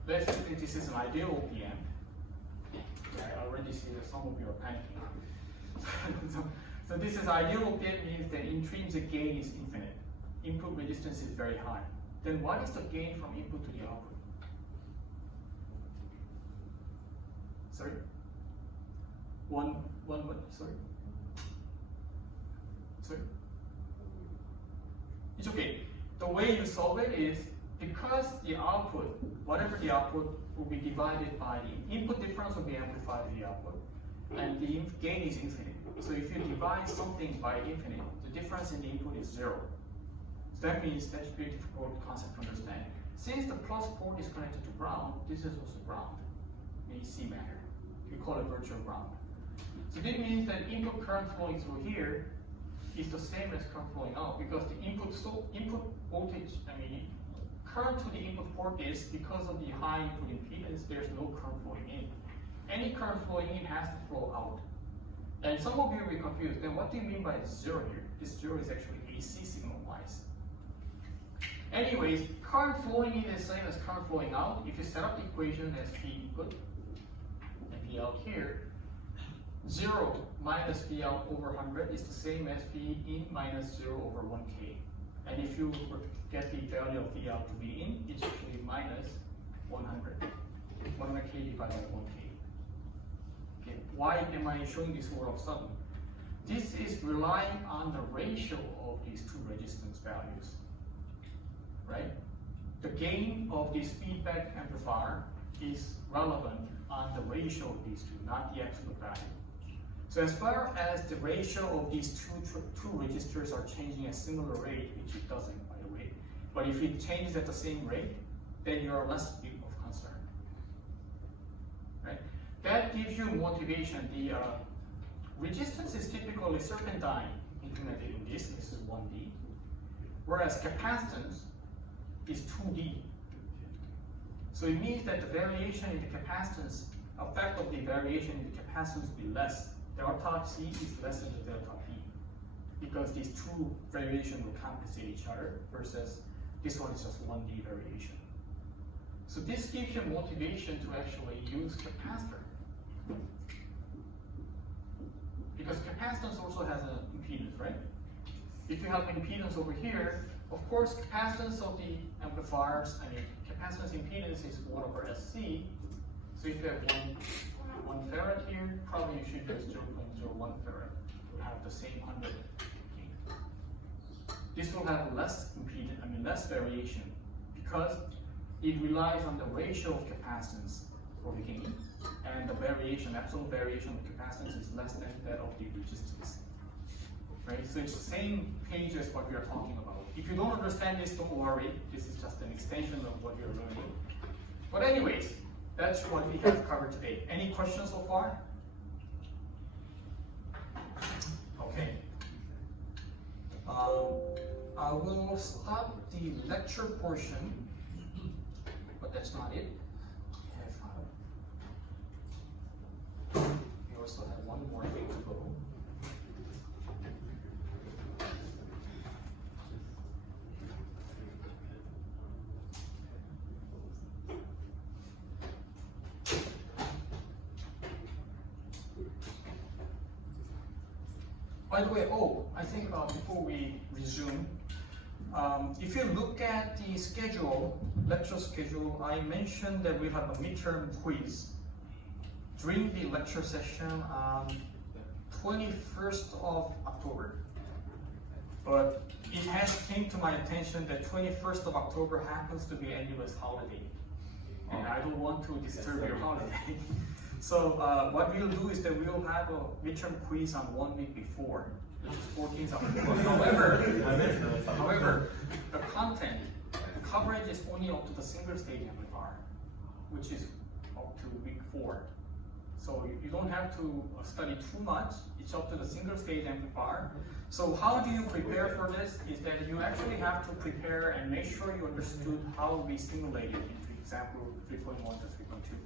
Let's say this is an ideal OPM. I already see that some of you are panicking. so this is ideal OPM means that intrinsic gain is infinite. Input resistance is very high. Then what is the gain from input to the output? Sorry? One what? Sorry? Sorry? It's okay. The way you solve it is because the output, whatever the output, will be divided by the input difference will be amplified to the output, and the gain is infinite. So if you divide something by infinite, the difference in the input is zero. So that means that's a very difficult concept to understand. Since the plus port is connected to ground, this is also ground in AC matter. We call it virtual ground. So this means that input current flowing through here is the same as current flowing out, because the input voltage, current to the input port is, because of the high input impedance, there's no current flowing in. Any current flowing in has to flow out. And some of you will be confused. Then what do you mean by zero here? This zero is actually AC signal wise. Anyways, current flowing in is the same as current flowing out. If you set up the equation as P input and P out here, 0 minus P out over 100 is the same as P in minus 0 over 1K. And if you get the value of P out to be in, it's actually minus 100. 100K divided by 1K. Okay. Why am I showing this all of a sudden? This is relying on the ratio of these two resistance values, right? The gain of this feedback amplifier is relevant on the ratio of these two, not the absolute value. So as far as the ratio of these two resistors are changing at similar rate, which it doesn't, by the way, but if it changes at the same rate, then you're less big of concern, right? That gives you motivation. The resistance is typically serpentine implemented in this. This is 1D, whereas capacitance is 2D. So it means that the variation in the capacitance, effect of the variation in the capacitance will be less. Delta C is less than the delta P, because these two variations will compensate each other, versus this one is just 1D variation. So this gives you motivation to actually use capacitor, because capacitance also has an impedance, right? If you have impedance over here, of course, capacitance of the amplifiers, capacitance impedance is 1 over SC. So if you have one farad here, probably you should use 0.01 farad to have the same 100. This will have less impedance, less variation, because it relies on the ratio of capacitance for the gain, and the variation, absolute variation of capacitance is less than that of the resistance. Right? So it's the same page as what we are talking about. If you don't understand this, don't worry. This is just an extension of what you're learning. But anyways, that's what we have covered today. Any questions so far? Okay. I will stop the lecture portion, but that's not it. We also have one more thing to go. By the way, I think before we resume, if you look at the schedule, lecture schedule, I mentioned that we have a midterm quiz during the lecture session on 21st of October. But it has came to my attention that 21st of October happens to be annual holiday. And I don't want to disturb your holiday. So what we'll do is that we'll have a midterm quiz on 1 week before, which is 14th of October. However, the content, the coverage is only up to the single stage amplifier, which is up to week 4. So you don't have to study too much. It's up to the single stage amplifier. So how do you prepare for this? Is that you actually have to prepare and make sure you understood how we simulated into example 3.1 to 3.2.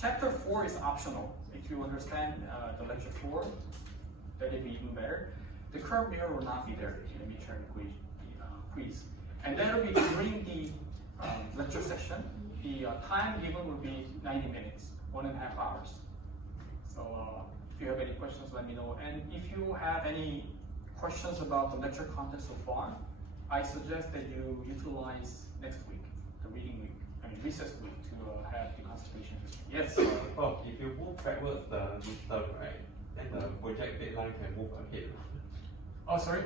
Chapter 4 is optional. If you understand the lecture 4, that would be even better. The curve mirror will not be there in the midterm quiz. And that will be during the lecture session. The time given will be 90 minutes, 1.5 hours. So if you have any questions, let me know. And if you have any questions about the lecture content so far, I suggest that you utilize next week, the reading week, recess week, to have the consultation. Yes? If you move backwards the midterm, right, then the project deadline can move ahead. Oh, sorry?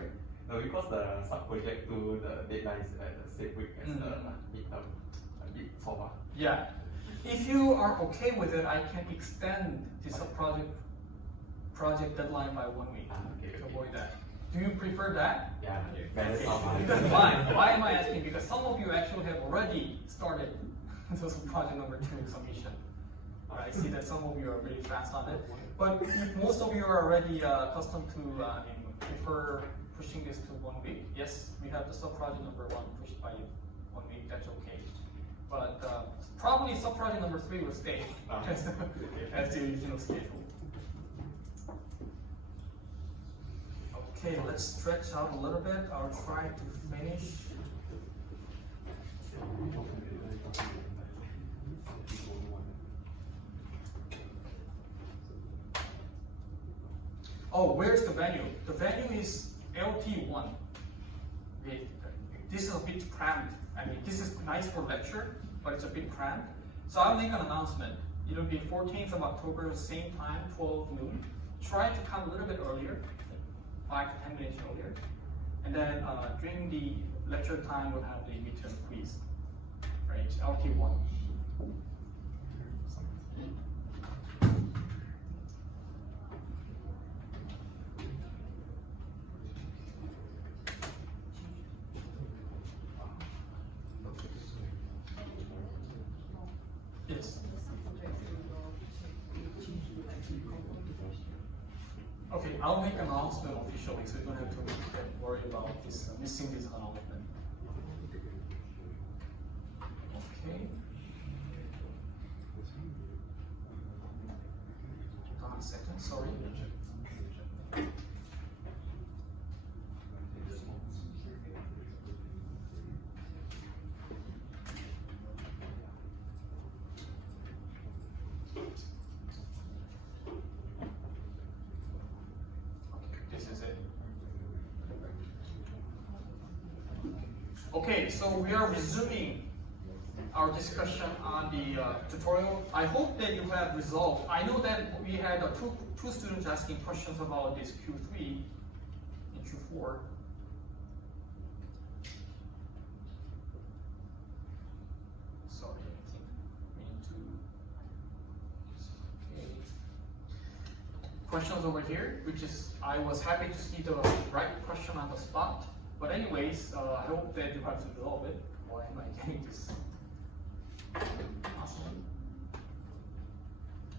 No, because the sub-project to the deadline is at the same week as the midterm. A bit tough. Yeah. If you are okay with it, I can extend the project deadline by 1 week to avoid that. Do you prefer that? Yeah, better Because why am I asking? Because some of you actually have already started this project number 2 submission. I see that some of you are really fast on it. But if most of you are already accustomed to prefer pushing this to 1 week, yes, we have the sub-project number 1 pushed by 1 week, that's okay. But probably sub-project number 3 will stay as the original schedule. Okay, let's stretch out a little bit. I'll try to finish Oh, where's the venue? The venue is LT1. This is a bit cramped. I mean, this is nice for lecture, but it's a bit cramped. So I'll make an announcement. It'll be 14th of October, same time, 12 noon. Try to come a little bit earlier, 5 to 10 minutes earlier. And then during the lecture time, we'll have the midterm quiz, right? LT1. Yes. Okay, I'll make an announcement officially, so you don't have to worry about this missing this announcement. Okay. Hold on a second, sorry. This is it. Okay, so we are resuming our discussion on the tutorial. I hope that you have resolved. I know that we had two students asking questions about this Q3 and Q4. Sorry, I think we need to. Okay. Questions over here, which is I was happy to see the right question on the spot. But anyways, I hope that you have to resolve it. Why am I getting this? Awesome.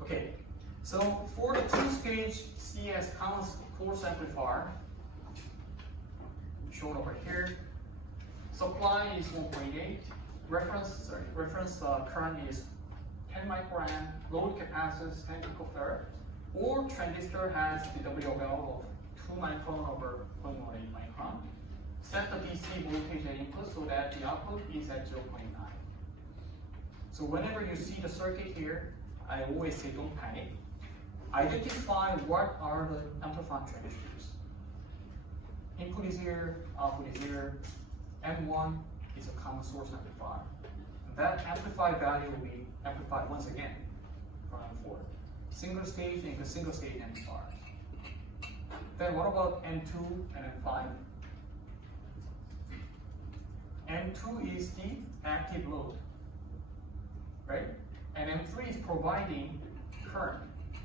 Okay, so for the two-stage CS course amplifier, shown over here, supply is 1.8, reference current is 10 microamp, load capacitance 10 picofarad, or transistor has the WL of 2 micron over 0.18 micron. Set the DC voltage at input so that the output is at 0.9. So whenever you see the circuit here, I always say don't panic. Identify what are the amplifier transistors. Input is here, output is here. M1 is a common source amplifier. That amplified value will be amplified once again from M4. Single stage and single stage amplifiers. Then what about M2 and M5? M2 is the active load, right? And M3 is providing current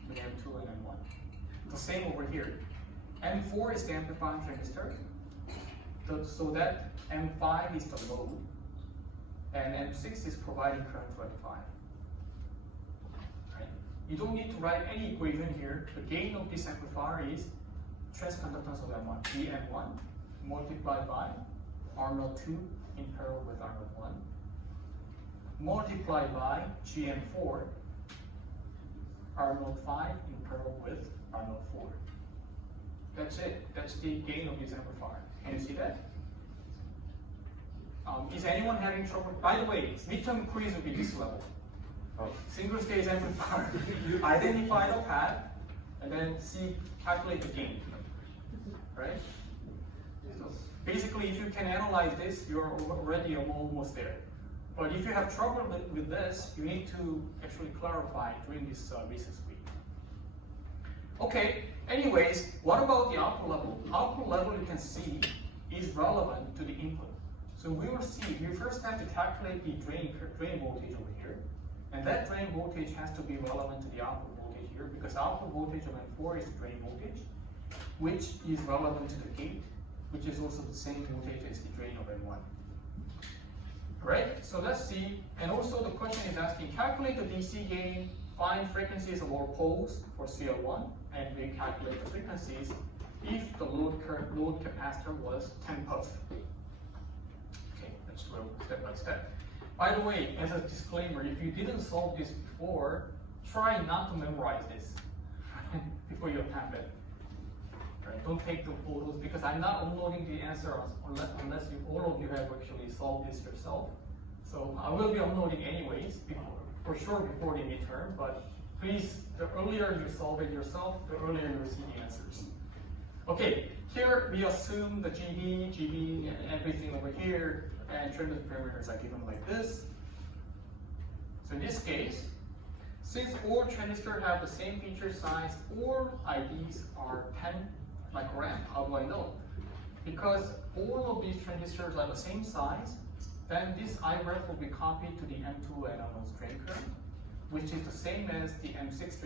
with M2 and M1. The same over here. M4 is the amplifying transistor, so that M5 is the load, and M6 is providing current to M5. Right? You don't need to write any equation here. The gain of this amplifier is transconductance of M1, GM1, multiplied by R02 in parallel with R01, multiplied by GM4, R05 in parallel with R04. That's it. That's the gain of this amplifier. Can you see that? Is anyone having trouble? By the way, midterm quiz will be this level. Single stage amplifier. Identify the path and then calculate the gain. Right? So basically, if you can analyze this, you're already almost there. But if you have trouble with this, you need to actually clarify during this recess week. Okay, anyways, what about the output level? Output level, you can see, is relevant to the input. So we will see, we first have to calculate the drain voltage over here. And that drain voltage has to be relevant to the output voltage here, because output voltage of M4 is the drain voltage, which is relevant to the gate, which is also the same voltage as the drain of M1. Right? So let's see. And also the question is asking, calculate the DC gain, find frequencies of all poles for CL1, and we calculate the frequencies if the load capacitor was 10 puff. Okay, let's go step by step. By the way, as a disclaimer, if you didn't solve this before, try not to memorize this before you attempt it. Right? Don't take the photos, because I'm not uploading the answer unless all of you have actually solved this yourself. So I will be uploading anyways, for sure before the midterm, but please, the earlier you solve it yourself, the earlier you will see the answers. Okay, here we assume the GB, and everything over here, and transmit parameters are given like this. So in this case, since all transistors have the same feature size, all IDs are 10 microamp. How do I know? Because all of these transistors are the same size, then this IREF will be copied to the M2 and almost drain current, which is the same as the M6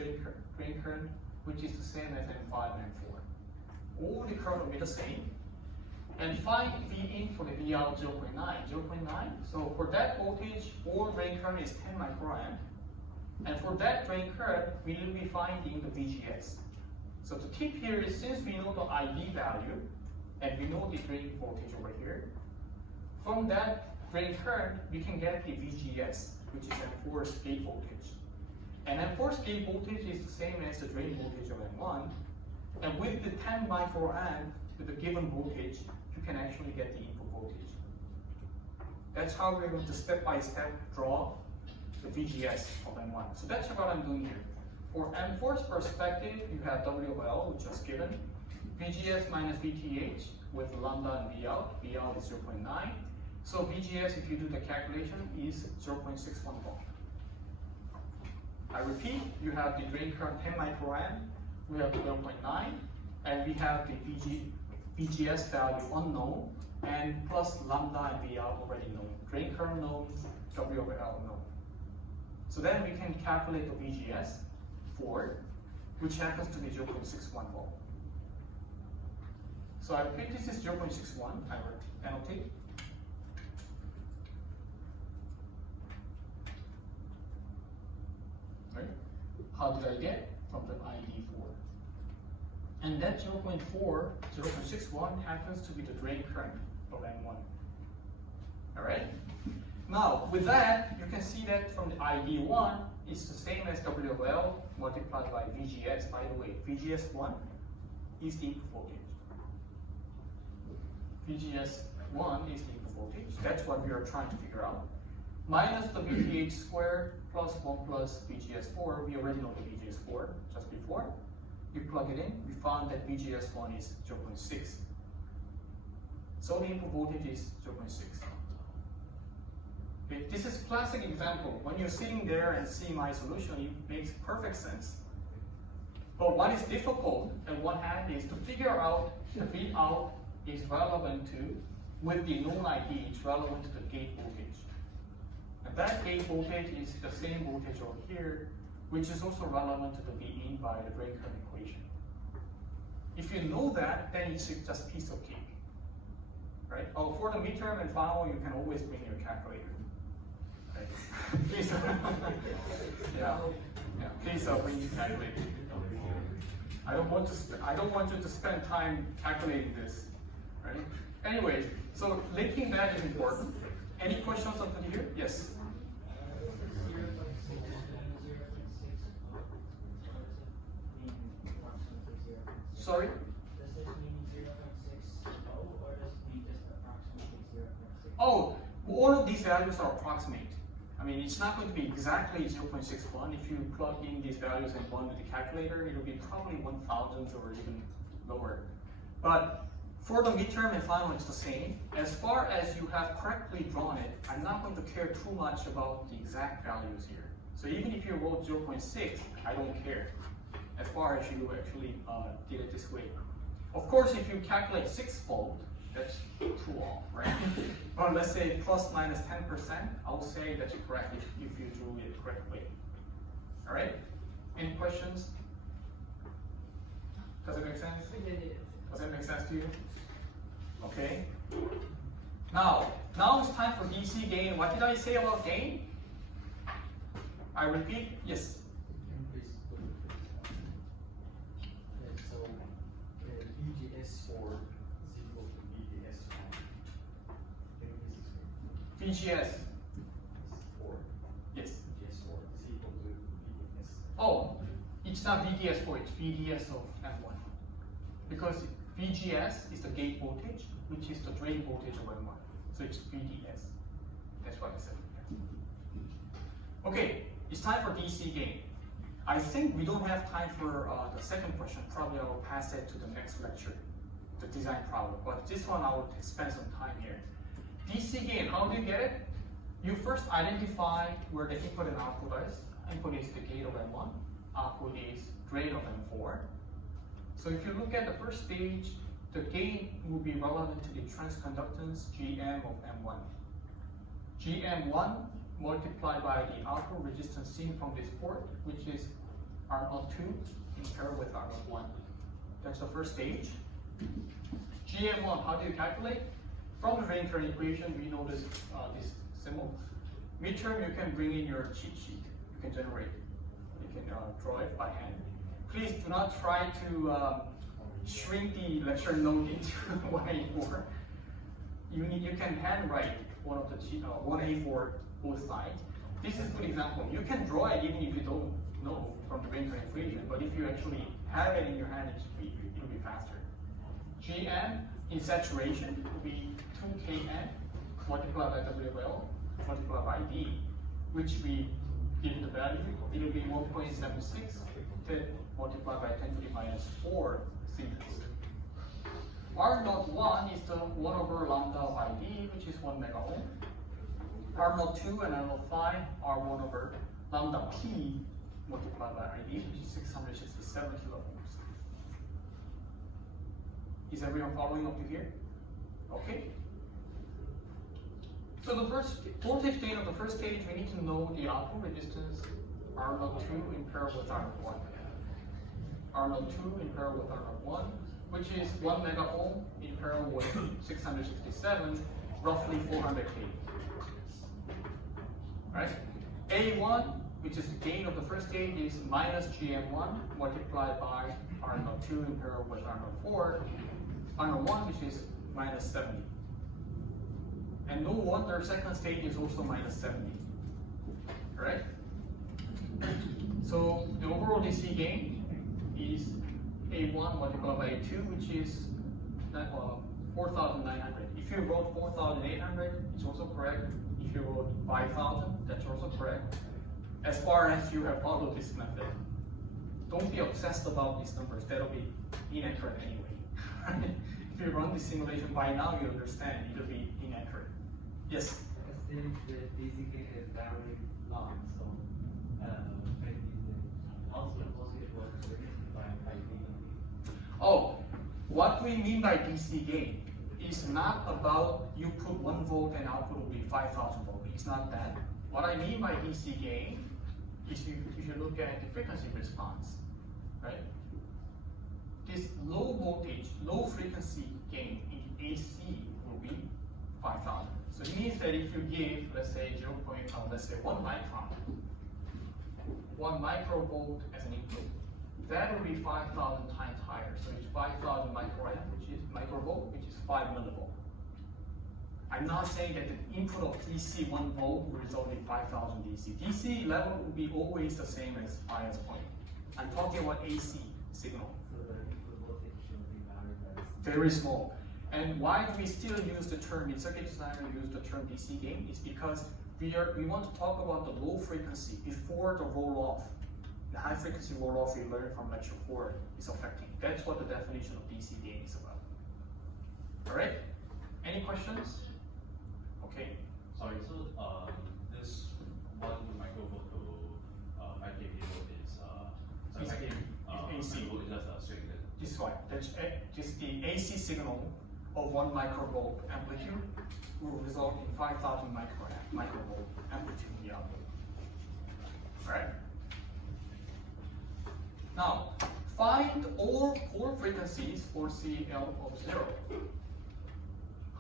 drain current, which is the same as M5 and M4. All the current will be the same. And find V in for the V out 0.9. 0.9. So for that voltage, all drain current is 10 microamp. And for that drain current, we will be finding the VGS. So the tip here is, since we know the ID value, and we know the drain voltage over here, from that drain current, we can get the VGS, which is enforced gate voltage. And enforced gate voltage is the same as the drain voltage of M1. And with the 10 microamp, with the given voltage, you can actually get the input voltage. That's how we're going to step-by-step draw the VGS of M1. So that's what I'm doing here. For M4's perspective, you have WL, which is given, VGS minus VTH with lambda and V out. V out is 0.9. So VGS, if you do the calculation, is 0.61 volt. I repeat, you have the drain current 10 microamp, we have 0.9, and we have the VGS value unknown, and plus lambda and V out already known. Drain current known, W over L known. So then we can calculate the VGS for, which happens to be 0.61 volt. So I repeat, this is 0.61, I will annotate. Right? How did I get? From the ID4. And that 0.4, 0.61 happens to be the drain current of M1. Alright? Now, with that, you can see that from the ID1, it's the same as WL multiplied by VGS. By the way, VGS1 is the input voltage. VGS1 is the input voltage. That's what we are trying to figure out. Minus the VTH squared plus 1 plus VGS4. We already know the VGS4 just before. We plug it in. We found that VGS1 is 0.6. So the input voltage is 0.6. Okay, this is classic example. When you're sitting there and see my solution, it makes perfect sense. But what is difficult on one hand is to figure out the V out is relevant to, with the known ID, it's relevant to the gate voltage. And that gate voltage is the same voltage over here, which is also relevant to the V in by the drain current equation. If you know that, then it's just a piece of cake. Right? Oh, for the midterm and final, you can always bring your calculator. Right? Please, yeah, please bring your calculator. I don't want you to spend time calculating this. Right? Anyways, so linking that is important. Any questions up to here? Yes. Sorry? Does this mean 0.60 or does it mean just approximately 0.6? Oh, all of these values are approximate. I mean, it's not going to be exactly 0.61. If you plug in these values and one with the calculator, it'll be probably 1,000th or even lower. But for the midterm and final, it's the same. As far as you have correctly drawn it, I'm not going to care too much about the exact values here. So even if you wrote 0.6, I don't care, as far as you actually did it this way. Of course, if you calculate 6-fold, that's too off, right? Or let's say plus minus 10%, I will say that's correct if you drew it correctly. All right? Any questions? Does it make sense? Does that make sense to you? Okay. Now it's time for DC gain. What did I say about gain? I repeat, yes. So VGS4 is equal to VGS1. VGS. 4. Yes. VGS4 is equal to VGS. Oh, it's not VGS4, it's VDS of M1. Because VGS is the gate voltage, which is the drain voltage of M1. So it's VDS. That's what I said. Okay, it's time for DC gain. I think we don't have time for the second question. Probably I will pass it to the next lecture, the design problem. But this one I will spend some time here. DC gain, how do you get it? You first identify where the input and output is. Input is the gate of M1, output is drain of M4. So if you look at the first stage, the gain will be relevant to the transconductance Gm of M1. Gm1 multiplied by the output resistance seen from this port, which is R02 in parallel with R01. That's the first stage. Gm1, how do you calculate? From the drain current equation, we know this symbol. Midterm, you can bring in your cheat sheet. You can generate. You can draw it by hand. Please do not try to shrink the lecture note into 1A4. You can handwrite one of the 1A4 both sides. This is a good example. You can draw it even if you don't know from the drain current equation, but if you actually have it in your hand, it'll be faster. Gm in saturation will be 2Kn multiplied by WL multiplied by D, which we give the value. It will be 1.76 multiplied by 10 to the minus 4 Siemens. R01 is the 1 over lambda by D, which is 1 mega ohm. R02 and R05 are 1 over lambda P multiplied by ID, which is 667 kilo ohms. Is everyone following up to here? Okay. So the first voltage gain of the first stage, we need to know the output resistance R02 in parallel with R01. R02 in parallel with R01, which is 1 mega ohm in parallel with 667, roughly 400 K. Right? A1, which is the gain of the first stage, is minus Gm1 multiplied by R02 in parallel with R04, R01, which is minus 70. And no wonder second stage is also minus 70. Alright? So the overall DC gain is A1 multiplied by A2, which is 4,900. If you wrote 4,800, it's also correct. If you wrote 5,000, that's also correct. As far as you have followed this method. Don't be obsessed about these numbers. That'll be inaccurate anyway. If you run the simulation by now, you understand it'll be inaccurate. Yes? Since the DC gain is very long, so maybe also it was predicted by D. Oh, what we mean by DC gain is not about you put 1 volt and output will be 5,000 volts. It's not that. What I mean by DC gain is if you look at the frequency response, right? This low voltage, low frequency gain in AC will be 5,000. So it means that if you give, let's say 1 micron, 1 microvolt as an input, that will be 5,000 times higher. So it's 5,000 microamp, which is microvolt, which is 5 millivolt. I'm not saying that the input of DC 1 volt will result in 5,000 DC. DC level will be always the same as bias point. I'm talking about AC signal. So the input voltage should be Very small. And why do we still use the term, in circuit design, we use the term DC gain? Is because we want to talk about the low frequency before the roll-off. The high frequency roll-off we learned from lecture 4 is affecting. That's what the definition of DC gain is about. All right? Any questions? Okay. Sorry, so this 1 microvolt to 5 kV volt is sorry, 5 kV AC. volt is just a straight line. This is right. That's just the AC signal of 1 microvolt amplitude will result in 5,000 microvolt amplitude in the output. All right. Now, find all core frequencies for CL of 0.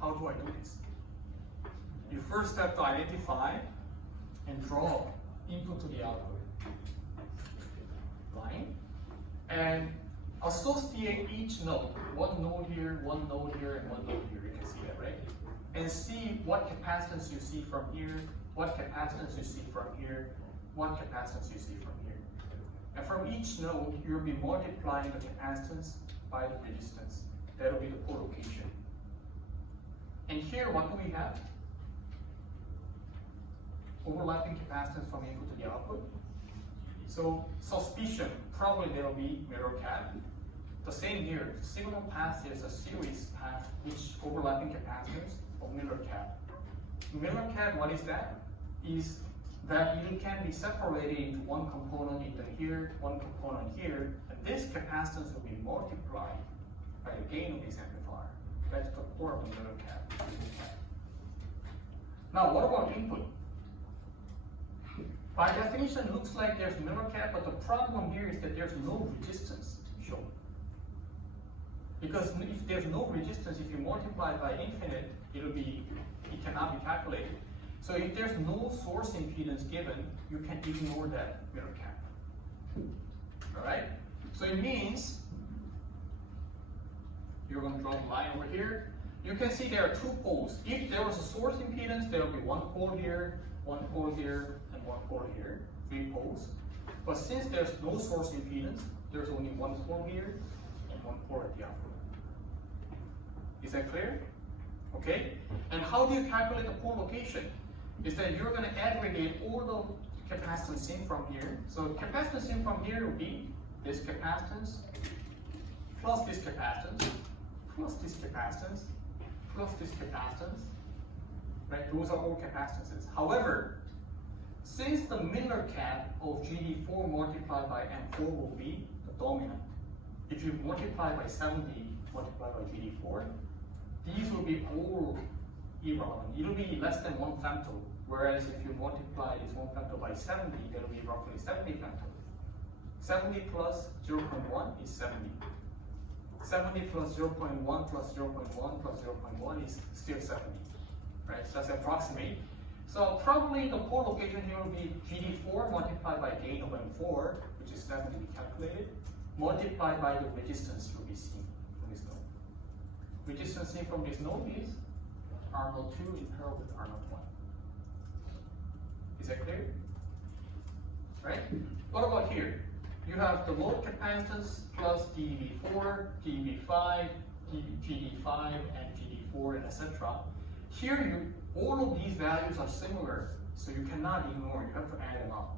How do I do this? You first have to identify and draw input to the output line, and associate each node, 1 node here, 1 node here, and 1 node here. You can see that, right? And see what capacitance you see from here, what capacitance you see from here, what capacitance you see from here. And from each node, you'll be multiplying the capacitance by the resistance. That'll be the port location. And here, what do we have? overlapping capacitance from input to the output. So suspicion, probably there will be mirror cap. The same here, signal path is a series path which overlapping capacitance of Miller cap. Miller cap, what is that? Is that it can be separated into one component into here, one component here, and this capacitance will be multiplied by the gain of this amplifier. That's the core of the Miller cap. Now, what about input? By definition, it looks like there's Miller cap, but the problem here is that there's no resistance shown. Because if there's no resistance, if you multiply by infinite, it cannot be calculated. So if there's no source impedance given, you can ignore that mirror cap. Alright? So it means you're going to draw the line over here. You can see there are two poles. If there was a source impedance, there will be one pole here, and one pole here, 3 poles. But since there's no source impedance, there's only one pole here and one pole at the output. Is that clear? Okay? And how do you calculate the pole location? Is that you're going to aggregate all the capacitance in from here. So capacitance in from here will be this capacitance, plus this capacitance, plus this capacitance, plus this capacitance. Right? Those are all capacitances. However, since the Miller cap of GD4 multiplied by M4 will be the dominant, if you multiply by 70 multiplied by GD4, these will be all irrelevant. It will be less than 1 femto, whereas if you multiply this 1 femto by 70, that will be roughly 70 femto. 70 plus 0.1 is 70. 70 plus 0.1 plus 0.1 plus 0.1 is still 70. Right? So that's approximate. So probably the pole location here will be GD4 multiplied by gain of M4, which is 70 we calculated, multiplied by the resistance will be seen from this node. Resistance seen from this node is R02 in parallel with R01. Is that clear? Right? What about here? You have the load capacitance plus GDB4, GDB5, GD5, and GD4, and etc. Here, all of these values are similar, so you cannot ignore. You have to add them up.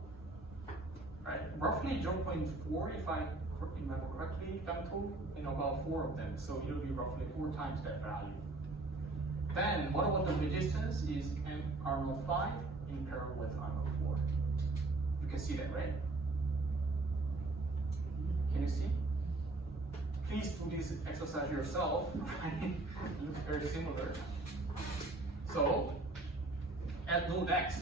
Right? Roughly 0.4, if I remember correctly, femto in about 4 of them, so it will be roughly 4 times that value. Then, what about the resistance? Is R05 in parallel with R04. You can see that, right? Can you see? Please do this exercise yourself. It looks very similar. So, at node X,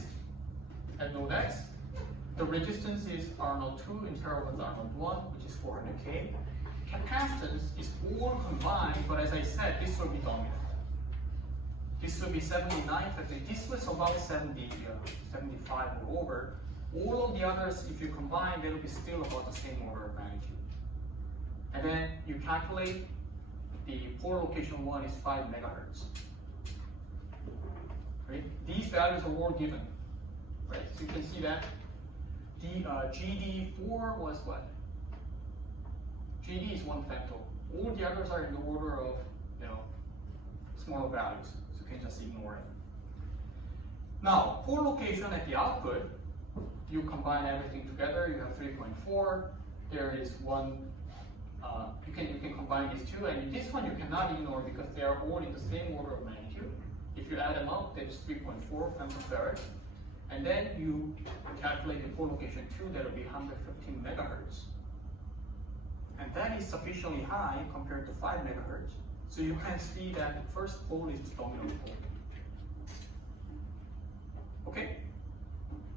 the resistance is R02 in parallel with R01, which is 400K. Capacitance is all combined, but as I said, this will be dominant. This will be 79, this was about 70, 75 or over. All of the others, if you combine, they will be still about the same order of magnitude. And then you calculate the pole location 1 is 5 megahertz. Right? These values are all given. Right? So you can see that the GD4 was what? GD is 1 femto. All the others are in the order of smaller values. So you can just ignore it. Now, pole location at the output, you combine everything together. You have 3.4. There is one. You can combine these two, and this one you cannot ignore because they are all in the same order of magnitude. If you add them up, that's 3.4 femtofarad. And then you calculate the pole location 2, that will be 115 megahertz. And that is sufficiently high compared to 5 megahertz. So you can see that the first pole is the dominant pole. Okay?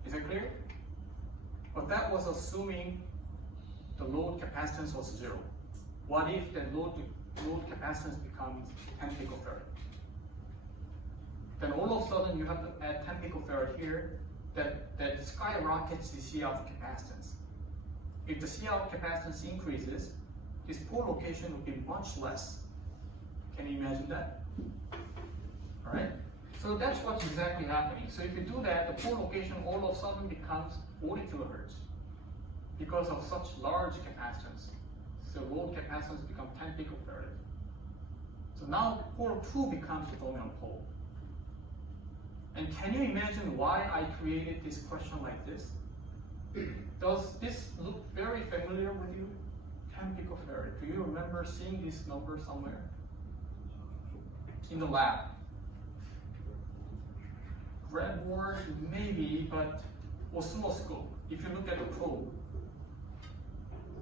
Is that clear? But that was assuming the load capacitance was 0. What if the load capacitance becomes 10 picofarad? Then all of a sudden you have to add 10 picofarad here, that skyrockets the Cout capacitance. If the Cout capacitance increases, this pole location will be much less. Can you imagine that? Alright? So that's what's exactly happening. So if you do that, the pole location all of a sudden becomes 40 kilohertz because of such large capacitance. So load capacitance becomes 10 picofarad. So now pole 2 becomes the dominant pole. And can you imagine why I created this question like this? Does this look very familiar with you? 10 picofarad. Do you remember seeing this number somewhere? In the lab. Breadboard, maybe, but oscilloscope. If you look at the probe,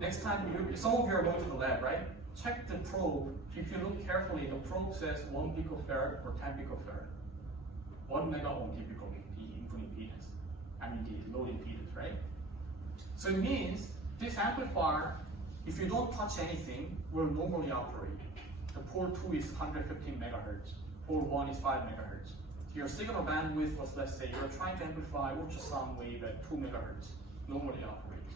next time some of you are going to the lab, right? Check the probe. If you look carefully, the probe says 1 picofarad or 10 picofarad. 1 mega ohm typically, the input impedance. I mean the load impedance, right? So it means this amplifier, if you don't touch anything, will normally operate. The pole 2 is 115 megahertz. Pole 1 is 5 megahertz. Your signal bandwidth was, let's say, you're trying to amplify ultrasound wave at 2 megahertz. Normally operates.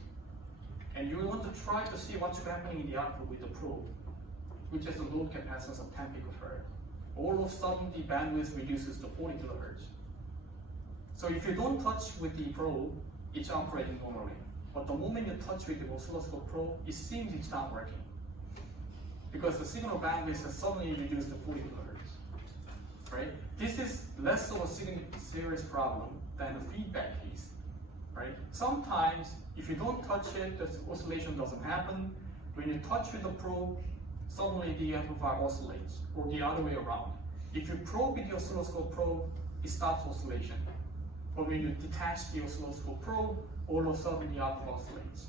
And you want to try to see what's happening in the output with the probe, which has a load capacitance of 10 picofarad. All of a sudden, the bandwidth reduces to 40 kilohertz. So if you don't touch with the probe, it's operating normally. But the moment you touch with the oscilloscope probe, it seems it's not working. Because the signal bandwidth has suddenly reduced to 40 kilohertz. Right? This is less of a serious problem than the feedback case. Right? Sometimes, if you don't touch it, the oscillation doesn't happen. When you touch with the probe, suddenly the amplifier oscillates, or the other way around. If you probe with the oscilloscope probe, it stops oscillation. But when you detach the oscilloscope probe, all of a sudden the output oscillates.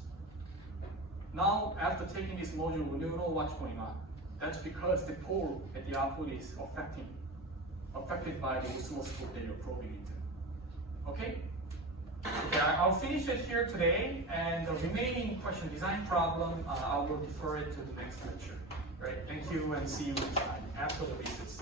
Now, after taking this module, we know what's going on. That's because the pole at the output is affected by the oscilloscope that you're probing into. Okay? I'll finish it here today, and the remaining question design problem, I will defer it to the next lecture. Right? Thank you, and see you next time after the recess.